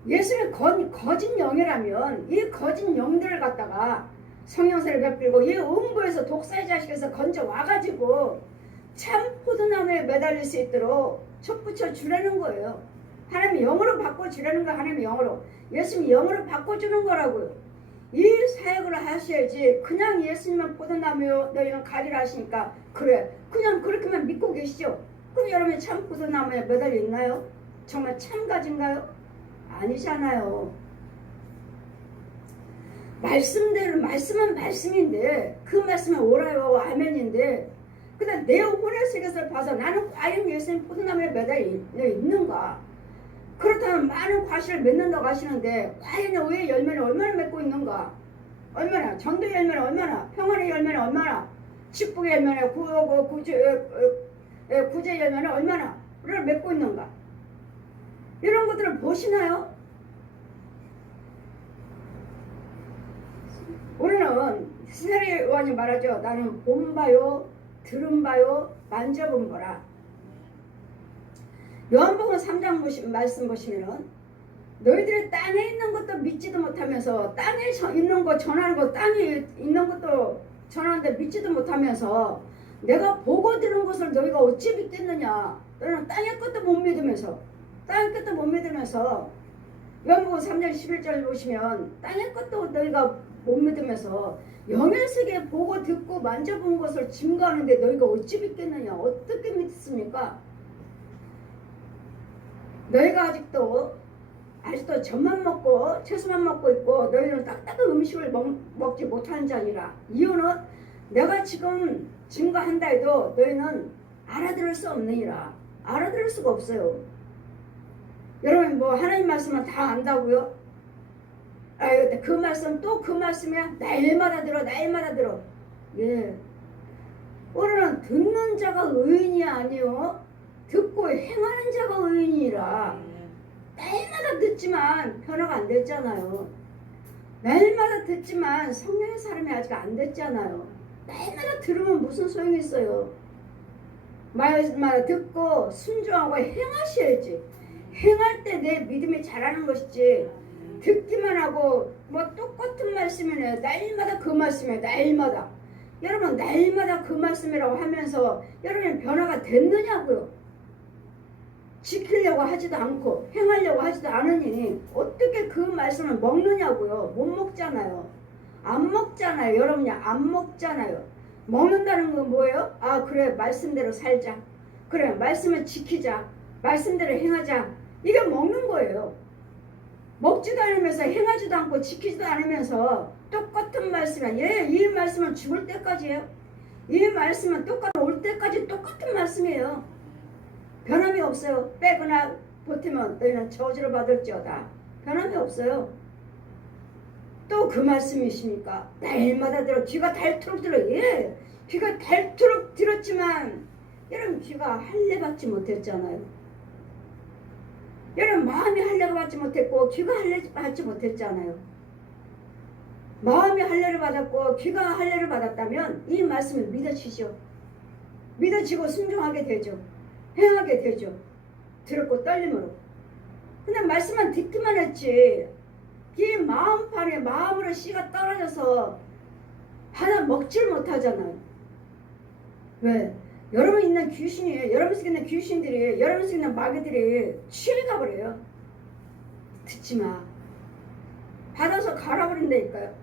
예수님이 거짓 영이라면 이 거짓 영들을 갖다가 성령세를 베풀고 이 음부에서 독사의 자식에서 건져 와가지고 참 포도나무에 매달릴 수 있도록 촉붙여 주라는 거예요. 하나님이 영으로 바꿔주라는 거 하나님이 영으로 예수님이 영으로 바꿔주는 거라고요. 이 사역을 하셔야지 그냥 예수님은 포도나무요 너희는 가지라 하시니까 그래 그냥 그렇게만 믿고 계시죠. 그럼 여러분이 참 포도나무에 매달려 있나요? 정말 참 가지인가요? 아니잖아요. 말씀은 말씀인데 그 말씀은 오라요 아멘인데 근데 내 혼의 세계를 봐서 나는 과연 예수님 포도나무에 매달려 있는가? 그렇다면 많은 과실을 맺는다고 하시는데 과연 의의 열매는 얼마나 맺고 있는가? 얼마나 전도의 열매는 얼마나 평안의 열매는 얼마나 축복의 열매는 구제의 열매는 얼마나 우리를 맺고 있는가? 이런 것들을 보시나요? 우리는 스테리 요한이 말하죠. 나는 본 바요 들은 바요 만져본 거라. 요한복음 3장 말씀 보시면은 너희들이 땅에 있는 것도 믿지도 못하면서 땅에 있는 거 전하는 거 땅에 있는 것도 전하는데 믿지도 못하면서 내가 보고 들은 것을 너희가 어찌 믿겠느냐. 너희는 땅의 것도 못 믿으면서 요한복음 3장 11절 보시면 땅의 것도 너희가 못 믿으면서 영의 세계 보고 듣고 만져본 것을 증거하는데 너희가 어찌 믿겠느냐. 어떻게 믿습니까? 너희가 아직도 젖만 먹고 채소만 먹고 있고 너희는 딱딱한 음식을 먹지 못하는 자니라. 이유는 내가 지금 증거한다 해도 너희는 알아들을 수 없느니라. 알아들을 수가 없어요. 여러분 뭐 하나님 말씀은 다 안다고요? 그 말씀 또 그 말씀이야 날마다 들어. 예. 우리는 듣는 자가 의인이 아니요 듣고 행하는 자가 의인이라. 날마다 듣지만 변화가 안 됐잖아요. 날마다 듣지만 성령의 사람이 아직 안 됐잖아요. 날마다 들으면 무슨 소용이 있어요. 말마다 듣고 순종하고 행하셔야지. 행할 때 내 믿음이 자라는 것이지 듣기만 하고 뭐 똑같은 말씀이네 날마다 그 말씀이에요. 날마다 여러분 날마다 그 말씀이라고 하면서 여러분 변화가 됐느냐고요. 지키려고 하지도 않고 행하려고 하지도 않으니 어떻게 그 말씀을 먹느냐고요. 못 먹잖아요. 안 먹잖아요. 여러분이 안 먹잖아요. 먹는다는 건 뭐예요? 아 그래 말씀대로 살자. 그래 말씀을 지키자. 말씀대로 행하자. 이게 먹는 거예요. 먹지도 않으면서 행하지도 않고 지키지도 않으면서 똑같은 말씀이야. 이 말씀은 죽을 때까지예요. 이 말씀은 올 때까지 똑같은 말씀이에요. 변함이 없어요. 빼거나 보태면 너희는 저주를 받을지어다. 변함이 없어요. 또 그 말씀이시니까 날마다 들어. 귀가 닳도록 들어. 예, 귀가 닳도록 들었지만 여러분 귀가 할례받지 못했잖아요. 여러분 마음이 할례를 받지 못했고 귀가 할례를 받지 못했잖아요. 마음이 할례를 받았고 귀가 할례를 받았다면 이 말씀을 믿어지죠. 믿어지고 순종하게 되죠. 행하게 되죠. 들었고 떨림으로. 근데 말씀만 듣기만 했지 이 마음판에 마음으로 씨가 떨어져서 하나 먹질 못하잖아요. 왜? 여러분 있는 귀신이, 여러분 속에 있는 귀신들이, 여러분 속에 있는 마귀들이 취해가 버려요. 듣지 마. 받아서 갈아버린다니까요.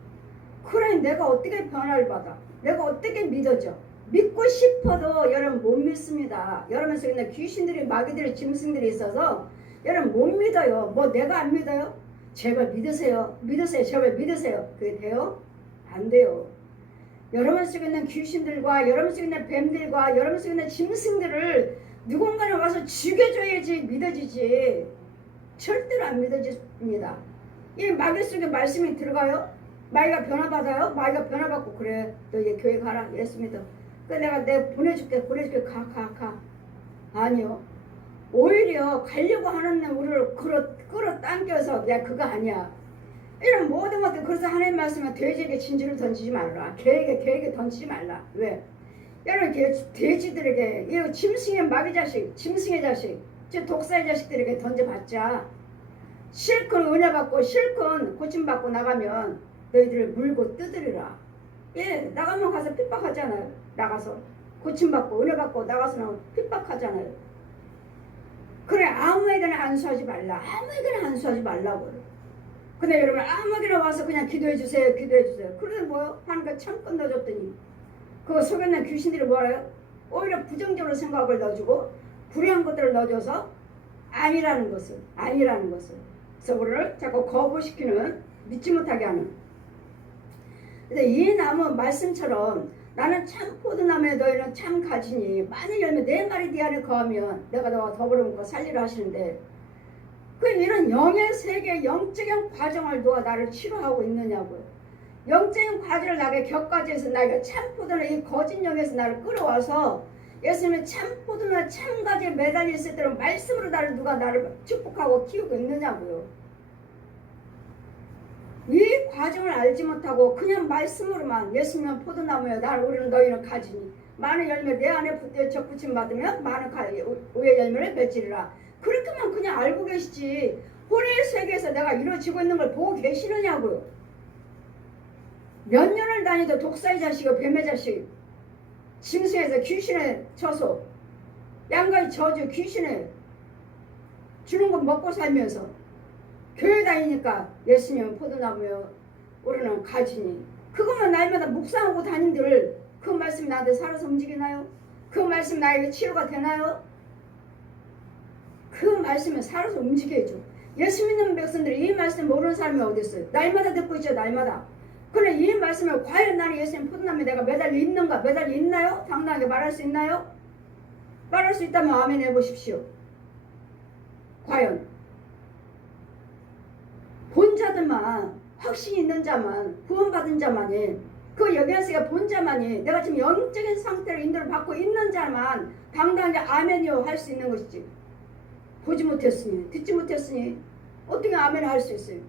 그래 내가 어떻게 변화를 받아? 내가 어떻게 믿어져? 믿고 싶어도 여러분 못 믿습니다. 여러분 속에 있는 귀신들이, 마귀들이, 짐승들이 있어서 여러분 못 믿어요. 뭐 내가 안 믿어요? 제발 믿으세요. 믿으세요. 제발 믿으세요. 그게 돼요? 안 돼요. 여러분 속에 있는 귀신들과 여러분 속에 있는 뱀들과 여러분 속에 있는 짐승들을 누군가는 와서 죽여줘야지 믿어지지. 절대로 안 믿어집니다. 이 마귀 속에 말씀이 들어가요? 마귀가 변화받아요? 마귀가 변화받고 그래 너 이제 교회 가라. 예수 믿어. 내가 보내줄게 가. 아니요. 오히려 가려고 하는 우리를 끌어당겨서 야 그거 아니야. 이런 모든 것들 그래서 하나님 말씀은 돼지에게 진주를 던지지 말라. 개에게 던지지 말라. 왜? 여러분 돼지들에게 이 짐승의 마귀 자식, 짐승의 자식, 즉 독사의 자식들에게 던져봤자 실컷 은혜 받고 실컷 고침 받고 나가면 너희들을 물고 뜯으리라. 예, 나가면 가서 핍박하잖아요. 나가서 고침 받고 은혜 받고 나가서 나오면 핍박하잖아요. 그래 아무에게나 안수하지 말라. 아무에게나 안수하지 말라고요. 근데 여러분 아무에게나 와서 그냥 기도해주세요. 그러다 뭐요? 하나님께 참껏 넣어줬더니 그 속에 있는 귀신들이 뭐래요? 오히려 부정적으로 생각을 넣어주고 불의한 것들을 넣어줘서 아니라는 것을 그래서 우리를 자꾸 거부시키는 믿지 못하게 하는. 근데 이 나무 말씀처럼 나는 참 포도나무에 너희는 참 가지니 많은 열매 내 말이 네 안에 거하면 내가 너와 더불어 먹고 살리라 하시는데 그 이런 영의 세계 영적인 과정을 누가 나를 치료하고 있느냐고요. 영적인 과정을 나에게 격가지해서 나에게 참 포도나 이 거짓 영에서 나를 끌어와서 예수님의 참 포도나 참 가지에 매달려 있을 때로 말씀으로 누가 나를 축복하고 키우고 있느냐고요. 이 과정을 알지 못하고 그냥 말씀으로만 예수님은 포도나무에 우리는 너희는 가지니 많은 열매 내 안에 적붙임 받으면 많은 우의 열매를 맺으리라. 그렇게만 그냥 알고 계시지 혼의 세계에서 내가 이루어지고 있는 걸 보고 계시느냐고요. 몇 년을 다니도 독사의 자식이고 뱀의 자식, 짐승에서 귀신의 처소, 양가의 저주, 귀신의 주는 거 먹고 살면서 교회 다니니까 예수님은 포도나무요 우리는 가지니 그것만 날마다 묵상하고 다닌들 그 말씀이 나한테 살아서 움직이나요? 그 말씀 나에게 치료가 되나요? 그 말씀은 살아서 움직여야죠. 예수 믿는 백성들이 이 말씀 모르는 사람이 어디 있어요? 날마다 듣고 있죠. 날마다. 그런데 이 말씀을 과연 나는 예수님 포도나무에 내가 매달려 있는가? 매달려 있나요? 당당하게 말할 수 있나요? 말할 수 있다면 아멘 해보십시오. 과연 본 자들만 확신이 있는 자만 구원받은 자만이 그 여기에서 본 자만이 내가 지금 영적인 상태로 인도를 받고 있는 자만 당당하게 아멘이요 할 수 있는 것이지. 보지 못했으니 듣지 못했으니 어떻게 아멘을 할 수 있어요?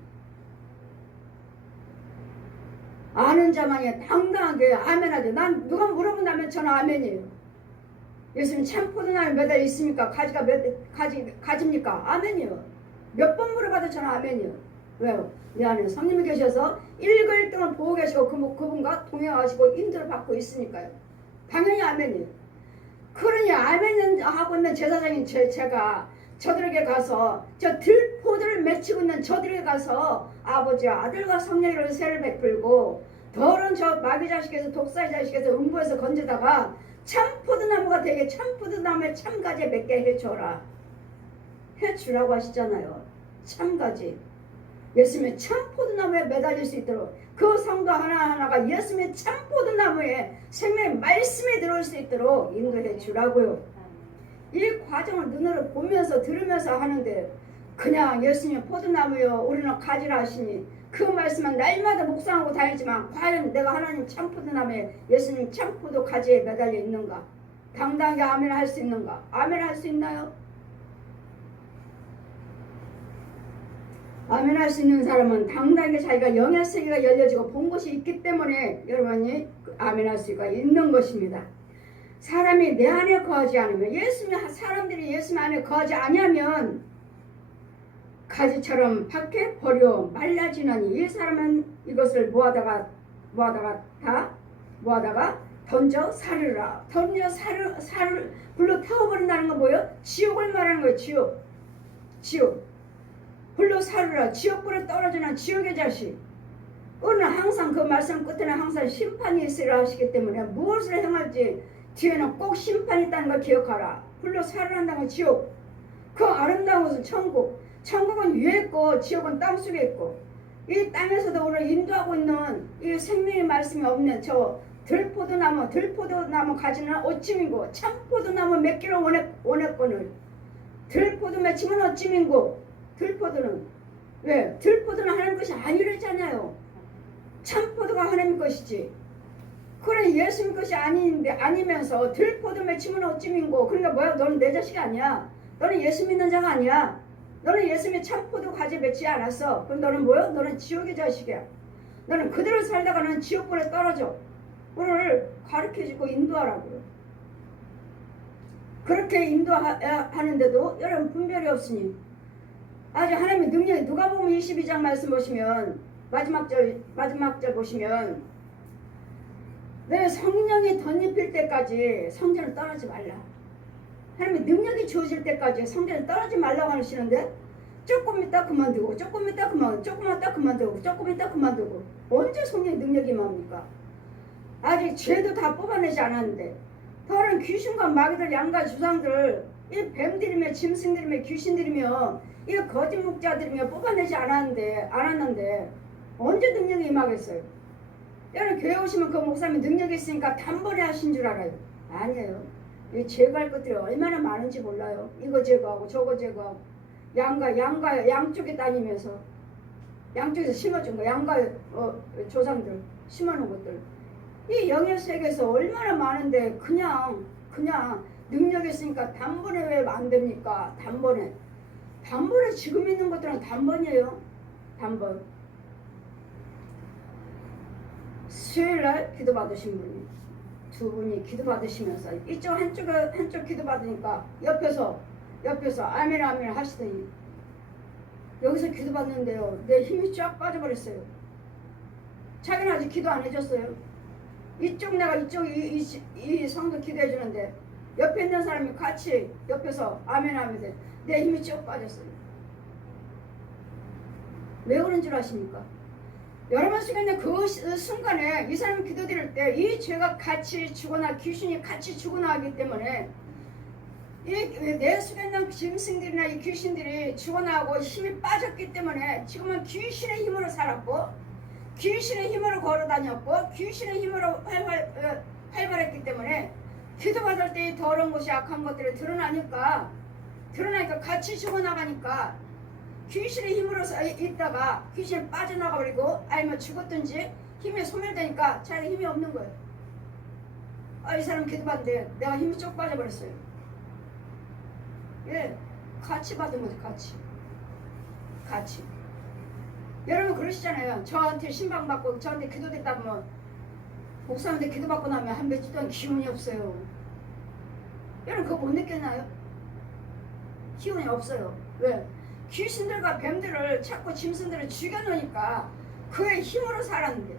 아는 자만이 당당하게 아멘하죠. 난 누가 물어본다면 저는 아멘이에요. 예수님 참 포도나무에 매달려 있습니까? 가지입니까? 아멘이요. 몇 번 물어봐도 저는 아멘이요. 왜요? 내 안에 성령이 계셔서 1거 1등을 보고 계시고 그분과 동행하시고 인도를 받고 있으니까요. 당연히 아멘이에요. 그러니 아멘 하고 있는 제사장인 제가 저들에게 가서 저 들포들을 맺히고 있는 저들에게 가서 아버지와 아들과 성령으로 세를 베풀고 더러운 저 마귀 자식에서 독사의 자식에서 음부에서 건져다가 참포도나무가 되게 참포도나무에 참가지 맺게 해줘라. 해주라고 하시잖아요. 참가지. 예수님의 참포도나무에 매달릴 수 있도록 그 성도 하나하나가 예수님의 참포도나무에 생명의 말씀에 들어올 수 있도록 인도해 주라고요. 이 과정을 눈으로 보면서 들으면서 하는데 그냥 예수님 포도나무요 우리는 가지라 하시니 그 말씀은 날마다 묵상하고 다니지만 과연 내가 하나님 참포도나무에 예수님 참포도 가지에 매달려 있는가? 당당하게 아멘 할 수 있는가? 아멘 할 수 있나요? 아멘 할 수 있는 사람은 당당하게 자기가 영의 세계가 열려지고 본 것이 있기 때문에 여러분이 아멘 할 수가 있는 것입니다. 사람이 내 안에 거하지 않으면 사람들이 예수님 안에 거하지 아니하면 가지처럼 밖에 버려 말라지나니 이 사람은 이것을 모아다가 던져 사르라. 던져 사르 불로 태워버린다는 건 뭐예요? 지옥을 말하는 거예요. 지옥. 불로 사르라. 지옥불에 떨어지는 지옥의 자식. 오늘 항상 그 말씀 끝에는 항상 심판이 있으라 하시기 때문에 무엇을 행할지 뒤에는 꼭 심판이 있다는 걸 기억하라. 불로 사르란다는 건 지옥. 그 아름다운 것은 천국. 천국은 위에 있고 지옥은 땅속에 있고 이 땅에서도 우리를 인도하고 있는 이 생명의 말씀이 없는 저 들포도나무 가지는 어찜이고 참포도나무 맺기를 원했거늘 들포도 맺히면 어찜이고 들포도는 왜? 들포도는 하나님 것이 아니랬잖아요. 참포도가 하나님 것이지. 그래 예수님 것이 아니면서 들포도 맺히면 어찜인고 그러니까 뭐야? 너는 내 자식이 아니야. 너는 예수 믿는 자가 아니야. 너는 예수님의 참포도 가지 맺지 않았어. 그럼 너는 뭐야? 너는 지옥의 자식이야. 너는 그대로 살다가 는 지옥불에 떨어져. 우리를 가르쳐주고 인도하라고요. 그렇게 인도하는데도 여러분 분별이 없으니 아주 하나님의 능력이 누가복음 22장 말씀 보시면 마지막 절 보시면 내 성령이 덧입힐 때까지 성전을 떠나지 말라. 하나님의 능력이 주어질 때까지 성전을 떠나지 말라고 하시는데 조금 있다 그만두고 조금 있다 그만두고 언제 성령의 능력이 뭡니까? 아직 죄도 다 뽑아내지 않았는데 다른 귀신과 마귀들 양가 주상들 이 뱀들이며 짐승들이며 귀신들이며 이 거짓 목자들이며 뽑아내지 않았는데 언제 능력이 임하겠어요? 여러분 교회 오시면 그 목사님이 능력이 있으니까 단번에 하신 줄 알아요. 아니에요. 이 제거할 것들이 얼마나 많은지 몰라요. 이거 제거하고 저거 제거하고 양쪽에 다니면서 양쪽에서 심어준 거 양가 조상들 심어놓은 것들 이 영의 세계에서 얼마나 많은데 그냥 능력이 있으니까 단번에 왜 안 됩니까? 단번에 지금 있는 것들은 단번이에요. 단번. 수요일날 기도 받으신 분이 두 분이 기도 받으시면서 한쪽 기도 받으니까 옆에서 아멘 하시더니 여기서 기도 받는데요 내 힘이 쫙 빠져버렸어요. 자기는 아직 기도 안 해줬어요. 이 성도 기도해 주는데 옆에 있는 사람이 같이 옆에서 아멘 하면서 내 힘이 쭉 빠졌어요. 왜 그런 줄 아십니까? 여러분 속에는 그 순간에 이 사람이 기도드릴 때 이 죄가 같이 죽어나 귀신이 같이 죽어나 하기 때문에 내 속에 있는 짐승들이나 이 귀신들이 죽어나고 힘이 빠졌기 때문에 지금은 귀신의 힘으로 살았고 귀신의 힘으로 걸어다녔고 귀신의 힘으로 활발했기 때문에 기도받을 때 더러운 것이 악한 것들이 드러나니까 같이 죽어나가니까 귀신의 힘으로 있다가 귀신이 빠져나가버리고 아니면 죽었든지 힘이 소멸되니까 자기 힘이 없는 거예요. 이 사람 기도받는데 내가 힘이 쭉 빠져버렸어요. 예, 같이 받은 거지 같이. 여러분 그러시잖아요. 저한테 신방받고 저한테 기도됐다 보면 목사한테 기도받고 나면 한 며칠 동안 기운이 없어요. 여러분 그거 못 느꼈나요? 기운이 없어요. 왜? 귀신들과 뱀들을 찾고 짐승들을 죽여놓으니까 그의 힘으로 살았는데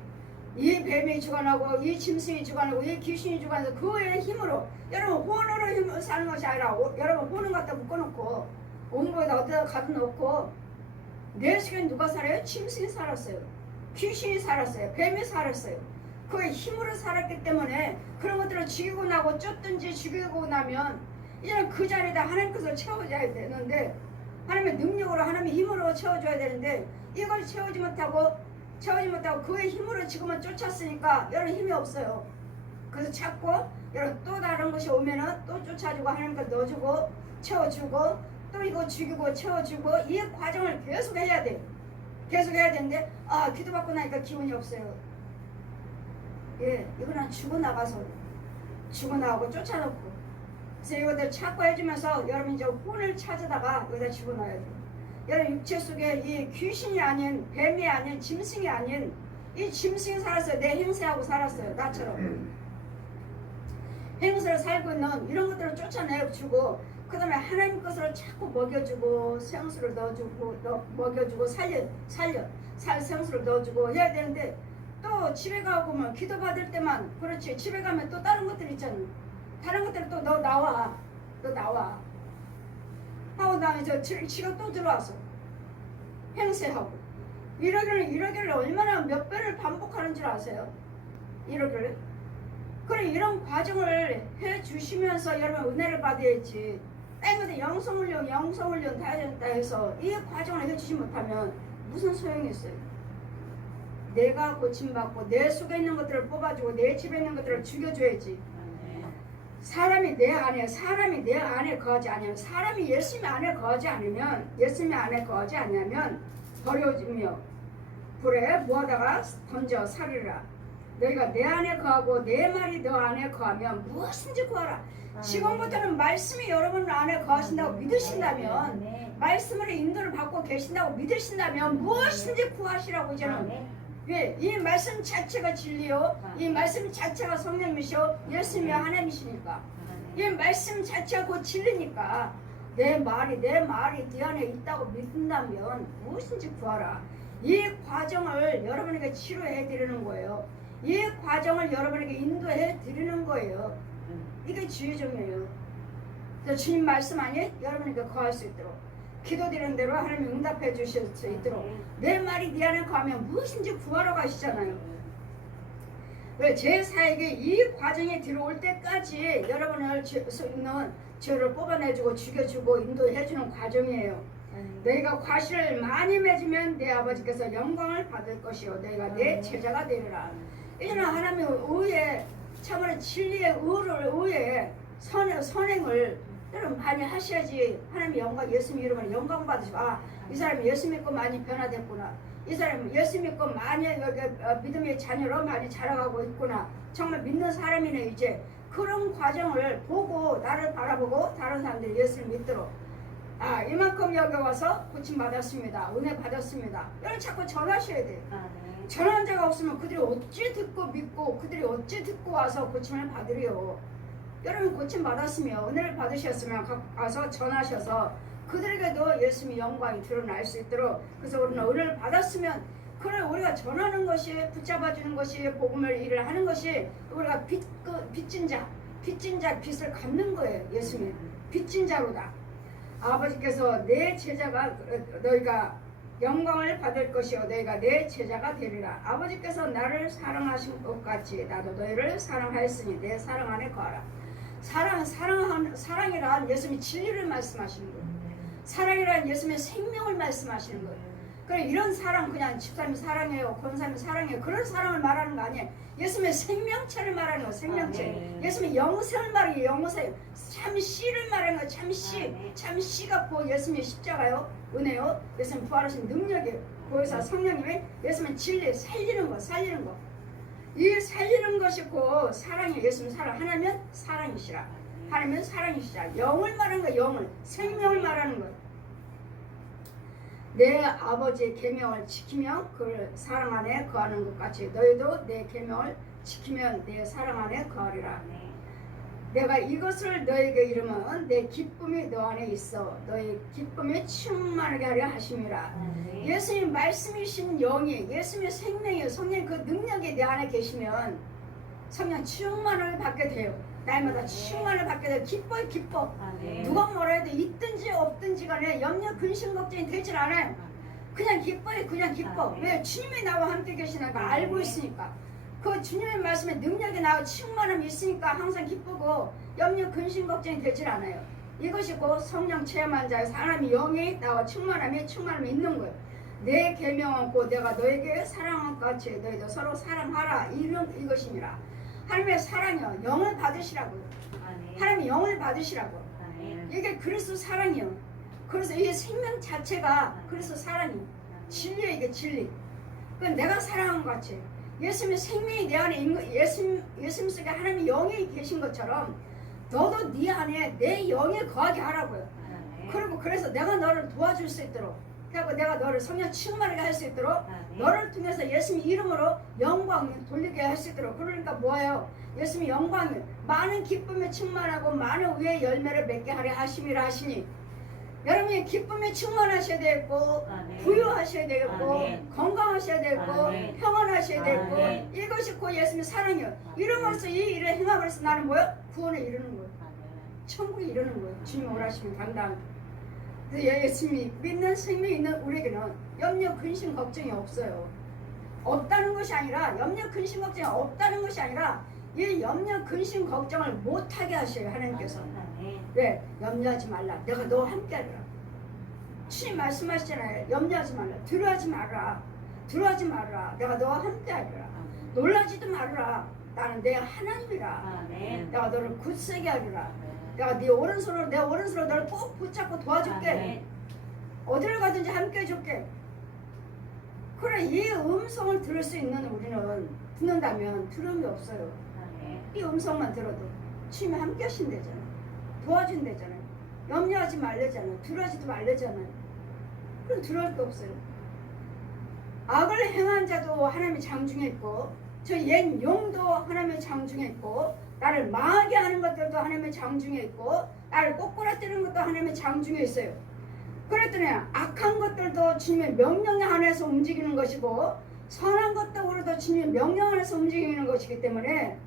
이 뱀이 주관하고 이 짐승이 주관하고 이 귀신이 주관해서 그의 힘으로 여러분 혼으로 힘으로 사는 것이 아니라 여러분 혼을 갖다 묶어놓고 온거에다 어디다 가둬놓고 내 속에 누가 살아요? 짐승이 살았어요. 귀신이 살았어요. 뱀이 살았어요. 그의 힘으로 살았기 때문에 그런 것들을 죽이고 나고 쫓든지 죽이고 나면 이제는 그 자리에다 하나님께서 채워줘야 되는데 하나님의 능력으로 하나님의 힘으로 채워줘야 되는데 이걸 채우지 못하고 그의 힘으로 지금은 쫓았으니까 여러분 힘이 없어요. 그래서 자꾸 여러분 또 다른 것이 오면은 또 쫓아주고 하나님께 넣어주고 채워주고 또 이거 죽이고 채워주고 이 과정을 계속 해야 돼요. 계속 해야 되는데 기도받고 나니까 기운이 없어요. 예, 이거는 죽어나가고 쫓아놓고 그래서 이것들 찾고 해주면서 여러분 이제 혼을 찾아다가 여기다 집어넣어야 돼요. 여러분 육체 속에 이 귀신이 아닌 뱀이 아닌 짐승이 아닌 이 짐승이 살았어요. 내 행세하고 살았어요. 나처럼 행세를 살고 있는 이런 것들을 쫓아내주고 그 다음에 하나님 것으로 자꾸 먹여주고 생수를 넣어주고 먹여주고 생수를 넣어주고 해야 되는데 또 집에 가고 뭐 기도 받을 때만 그렇지 집에 가면 또 다른 것들 있잖아. 다른 것들 또 너 나와 하고 나면 지가 또 들어와서 행세하고 이러기를 얼마나 몇 배를 반복하는 줄 아세요? 이러기를 그래 이런 과정을 해주시면서 여러분 은혜를 받아야지. 때문에 영성훈련 다 해준다 해서 이 과정을 해주지 못하면 무슨 소용이 있어요? 내가 고침받고 내 속에 있는 것들을 뽑아주고 내 집에 있는 것들을 죽여줘야지. 사람이 내 안에 거하지 않으면 사람이 예수님 안에 거하지 않으면 버려지며 불에 무하다가 던져 살리라. 너희가 내 안에 거하고 내 말이 너 안에 거하면 무엇인지 구하라. 지금부터는 말씀이 여러분 안에 거하신다고 믿으신다면 말씀으로 인도를 받고 계신다고 믿으신다면 무엇인지 구하시라고 이제는 왜? 이 말씀 자체가 진리요. 이 말씀 자체가 성령이시오. 예수님이 하나님이시니까. 이 말씀 자체가 곧 진리니까 내 말이 네 안에 있다고 믿는다면 무엇인지 구하라. 이 과정을 여러분에게 치료해 드리는 거예요. 이 과정을 여러분에게 인도해 드리는 거예요. 이게 주의점이에요. 주님 말씀 안에 여러분에게 거할 수 있도록 기도드리는 대로 하나님이 응답해 주실 수 있도록 내 말이 네 안에 거하면 무엇인지 구하러 가시잖아요. 왜 제4에게 이 과정이 들어올 때까지 여러분을 있는 죄를 뽑아내주고 죽여주고 인도해주는 과정이에요. 너희가 과실을 많이 맺으면 내 아버지께서 영광을 받을 것이요 너희가 내 제자가 되리라. 이제는 하나님의 의에 참으로 진리의 의에 선행을 여러분 많이 하셔야지 하나님 영광 예수님 이름으로 영광 받으시고 이 사람이 예수 믿고 많이 변화됐구나. 이 사람이 예수 믿고 많이 믿음의 자녀로 많이 자라가고 있구나. 정말 믿는 사람이네. 이제 그런 과정을 보고 나를 바라보고 다른 사람들이 예수를 믿도록 이만큼 여기 와서 고침 받았습니다. 은혜 받았습니다. 여러분 자꾸 전하셔야 돼요. 전하는 자가 없으면 그들이 어찌 듣고 믿고 그들이 어찌 듣고 와서 고침을 받으리요. 여러분 고침 받았으면 은혜를 받으셨으면 가서 전하셔서 그들에게도 예수님의 영광이 드러날 수 있도록 그래서 우리는 은혜를 받았으면 그걸 우리가 전하는 것이 붙잡아주는 것이 복음을 일을 하는 것이 우리가 빚진 자 빚을 갚는 거예요. 예수님 빚진 자로다. 아버지께서 내 제자가 너희가 영광을 받을 것이요 너희가 내 제자가 되리라. 아버지께서 나를 사랑하신 것 같이 나도 너희를 사랑하였으니 내 사랑 안에 거하라. 사랑이란 예수님이 진리를 말씀하시는 거예요. 사랑이란 예수님의 생명을 말씀하시는 거예요. 그래 이런 사랑 그냥 집사람이 사랑해요 권사님이 사랑해요 그런 사랑을 말하는 거 아니에요. 예수님의 생명체를 말하는 거예요. 생명체. 예수님의 영생을 말해요. 영생 참 씨를 말하는 거예요. 참 씨가 곧 예수님의 십자가요 은혜요. 예수님 부활하신 능력이에요. 거기서 성령님이 예수님의 진리 살리는 거. 이 살리는 것이 곧 사랑이에요. 예수님 사랑. 하나면 사랑이시라. 하나면 사랑이시라. 영을 말하는 거예요. 영을. 생명을 말하는 거예요. 내 아버지의 계명을 지키면 그 사랑 안에 거하는 것 같이 너희도 내 계명을 지키면 내 사랑 안에 거하리라. 내가 이것을 너에게 이르면 내 기쁨이 너 안에 있어. 너의 기쁨이 충만하게 하려 하심이라. 예수님 말씀이신 영이, 예수님의 생명이, 성령 그 능력이 내 안에 계시면 성령 충만을 받게 돼요. 날마다 충만을 받게 돼요. 기뻐요, 기뻐. 누가 뭐라 해도 있든지 없든지 간에 염려, 근심, 걱정이 되질 않아요. 그냥 기뻐요, 그냥 기뻐. 왜? 주님이 나와 함께 계시는 걸 알고 있으니까. 그 주님의 말씀에 능력이 나와 충만함이 있으니까 항상 기쁘고 염려, 근심, 걱정이 되질 않아요. 이것이 곧 성령 체험한 자의 사람이 영이 나와 충만함이 있는 거예요. 내 계명은 곧 내가 너에게 사랑한 것 같이 너희도 서로 사랑하라. 이것이니라. 하나님의 사랑이요. 영을 받으시라고요. 하나님의 영을 받으시라고. 이게 그리스도 사랑이요. 그래서 이 생명 자체가 그리스도 사랑이요. 진리예요. 이게 진리. 내가 사랑한 것 같이 예수님의 생명이 내 안에 있는 거, 예수님 속에 하나님의 영이 계신 것처럼 너도 네 안에 내 영에 거하게 하라고요. 그리고 그래서 내가 너를 도와줄 수 있도록, 그리고 내가 너를 성령 충만하게 할 수 있도록, 너를 통해서 예수님 이름으로 영광을 돌리게 할 수 있도록. 그러니까 뭐예요? 예수님 영광을 많은 기쁨에 충만하고 많은 의의 열매를 맺게 하려 하심이라 하시니, 여러분이 기쁨에 충만하셔야 되고, 부유하셔야 되고, 건강하셔야 되고, 평안하셔야 되고, 이것이 곧 예수님의 사랑이요. 이름으로써 이 일을 행함으로써 나는 뭐요? 구원에 이르는 거예요. 천국에 이르는 거예요. 주님 오라시면 당당. 예수님이 믿는 생명이 있는 우리에게는 염려, 근심, 걱정이 없어요. 없다는 것이 아니라, 염려, 근심, 걱정이 없다는 것이 아니라, 이 염려, 근심, 걱정을 못하게 하셔요. 하나님께서. 왜? 염려하지 말라. 내가 너와 함께 하리라. 주님 말씀하시잖아요. 염려하지 말라. 두려워하지 말라. 두려워하지 말라. 내가 너와 함께 하리라. 놀라지도 말라. 나는 내 하나님이라. 내가 너를 굳세게 하리라. 내가 네 오른손으로, 내 오른손으로 너를 꼭 붙잡고 도와줄게. 어디를 가든지 함께 해줄게. 그래, 이 음성을 들을 수 있는 우리는 듣는다면 두려움이 없어요. 이 음성만 들어도 주님이 함께 하신대잖아요. 도와준대잖아요. 염려하지 말래잖아요. 두려워하지도 말래잖아요. 그럼 두려울 게 없어요. 악을 행한 자도 하나님의 장중에 있고, 저 옛 용도 하나님의 장중에 있고, 나를 망하게 하는 것들도 하나님의 장중에 있고, 나를 꼬꾸라뜨리는 것도 하나님의 장중에 있어요. 그랬더니 악한 것들도 주님의 명령 안에서 움직이는 것이고, 선한 것도 주님의 명령 안에서 움직이는 것이기 때문에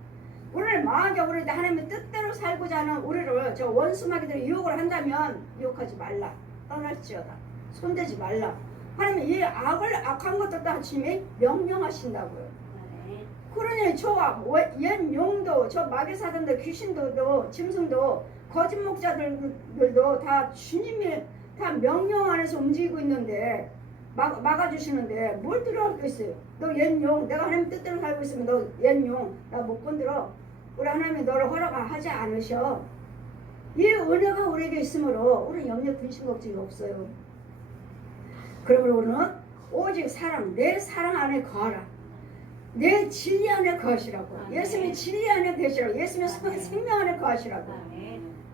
우리를 망하게, 우리 하나님의 뜻대로 살고자 하는 우리를 저 원수마귀들이 유혹을 한다면 유혹하지 말라. 떠날지어다. 손대지 말라. 하나님 이 악한 것도 다 주님이 명령하신다고요. 그러니 저 옛 용도, 저 마귀사단들, 귀신도, 짐승도, 거짓 목자들도 다 주님이 다 명령 안에서 움직이고 있는데, 막아주시는데 뭘 두려워하겠어요? 너 옛 용, 내가 하나님 뜻대로 살고 있으면 너 옛 용, 나 못 건드려. 우리 하나님이 너를 허락하지 않으셔. 이 은혜가 우리에게 있으므로 우리는 염려, 근심, 걱정이 없어요. 그러므로 우리는 오직 사랑, 내 사랑 안에 거하라. 내 진리 안에 거하시라고. 예수님의 진리 안에 계시라고. 예수님의 생명 안에 거하시라고.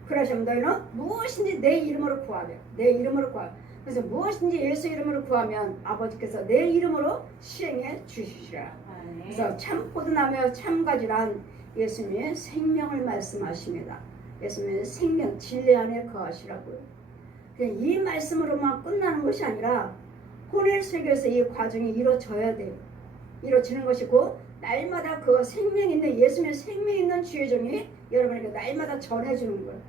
그러시면 너희는 무엇인지 내 이름으로 구하래. 내 이름으로 구하래. 그래서 무엇인지 예수 이름으로 구하면 아버지께서 내 이름으로 시행해 주시리라. 그래서 참 포도나무와 참가지란 예수님의 생명을 말씀하십니다. 예수님의 생명, 진리 안에 거하시라고요. 이 말씀으로만 끝나는 것이 아니라 혼의 세계에서 이 과정이 이루어져야 돼요. 이루어지는 것이고, 날마다 그 생명 있는, 예수님의 생명 있는 주의 종이 여러분에게 날마다 전해주는 거예요.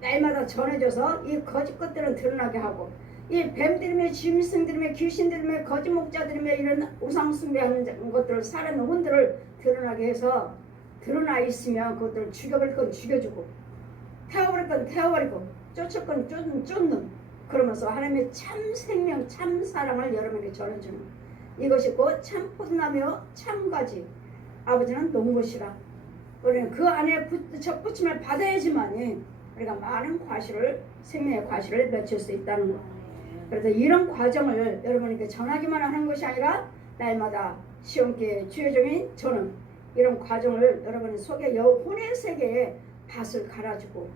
날마다 전해줘서 이 거짓 것들은 드러나게 하고, 이 뱀들이며 짐승들이며 귀신들이며 거짓 목자들이며 이런 우상 숭배하는 것들을, 살아있는 혼들을 드러나게 해서, 드러나 있으면 그것들을 죽여버릴 건 죽여주고, 태워버릴 건 태워버리고, 쫓을 건 쫓는, 그러면서 하나님의 참 생명, 참 사랑을 여러분에게 전해주는, 이것이 곧 참 포도나무요 참가지. 아버지는 농부시라. 우리는 그 안에 접붙임을 받아야지만이 우리가 많은 과실을, 생명의 과실을 맺힐 수 있다는 것. 그래서 이런 과정을 여러분에게 전하기만 하는 것이 아니라 날마다 시험기에 주의 종인 저는 이런 과정을 여러분 속에 혼의 세계에 밭을 갈아주고,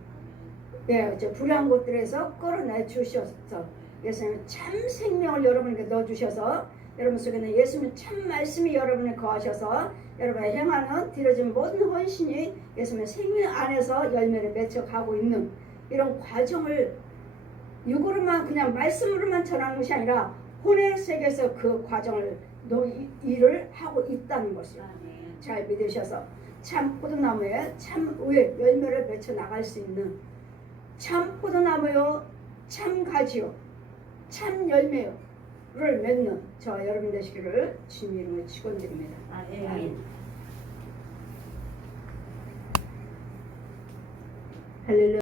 이제 불의한 것들에서 끌어내 주셔서 예수님 참 생명을 여러분에게 넣어주셔서 여러분 속에는 예수님 참 말씀이 여러분에 거하셔서 여러분의 행하는 뒤로진 모든 헌신이 예수님의 생명 안에서 열매를 맺혀가고 있는 이런 과정을 육으로만 그냥 말씀으로만 전하는 것이 아니라 혼의 세계에서 그 과정을 일을 하고 있다는 것이요. 잘 믿으셔서 참 포도나무에 참 의의 열매를 맺혀 나갈 수 있는 참 포도나무요, 참 가지요, 참 열매요를 맺는 저 여러분 되시기를 주님 이름으로 축원드립니다. 할렐루야.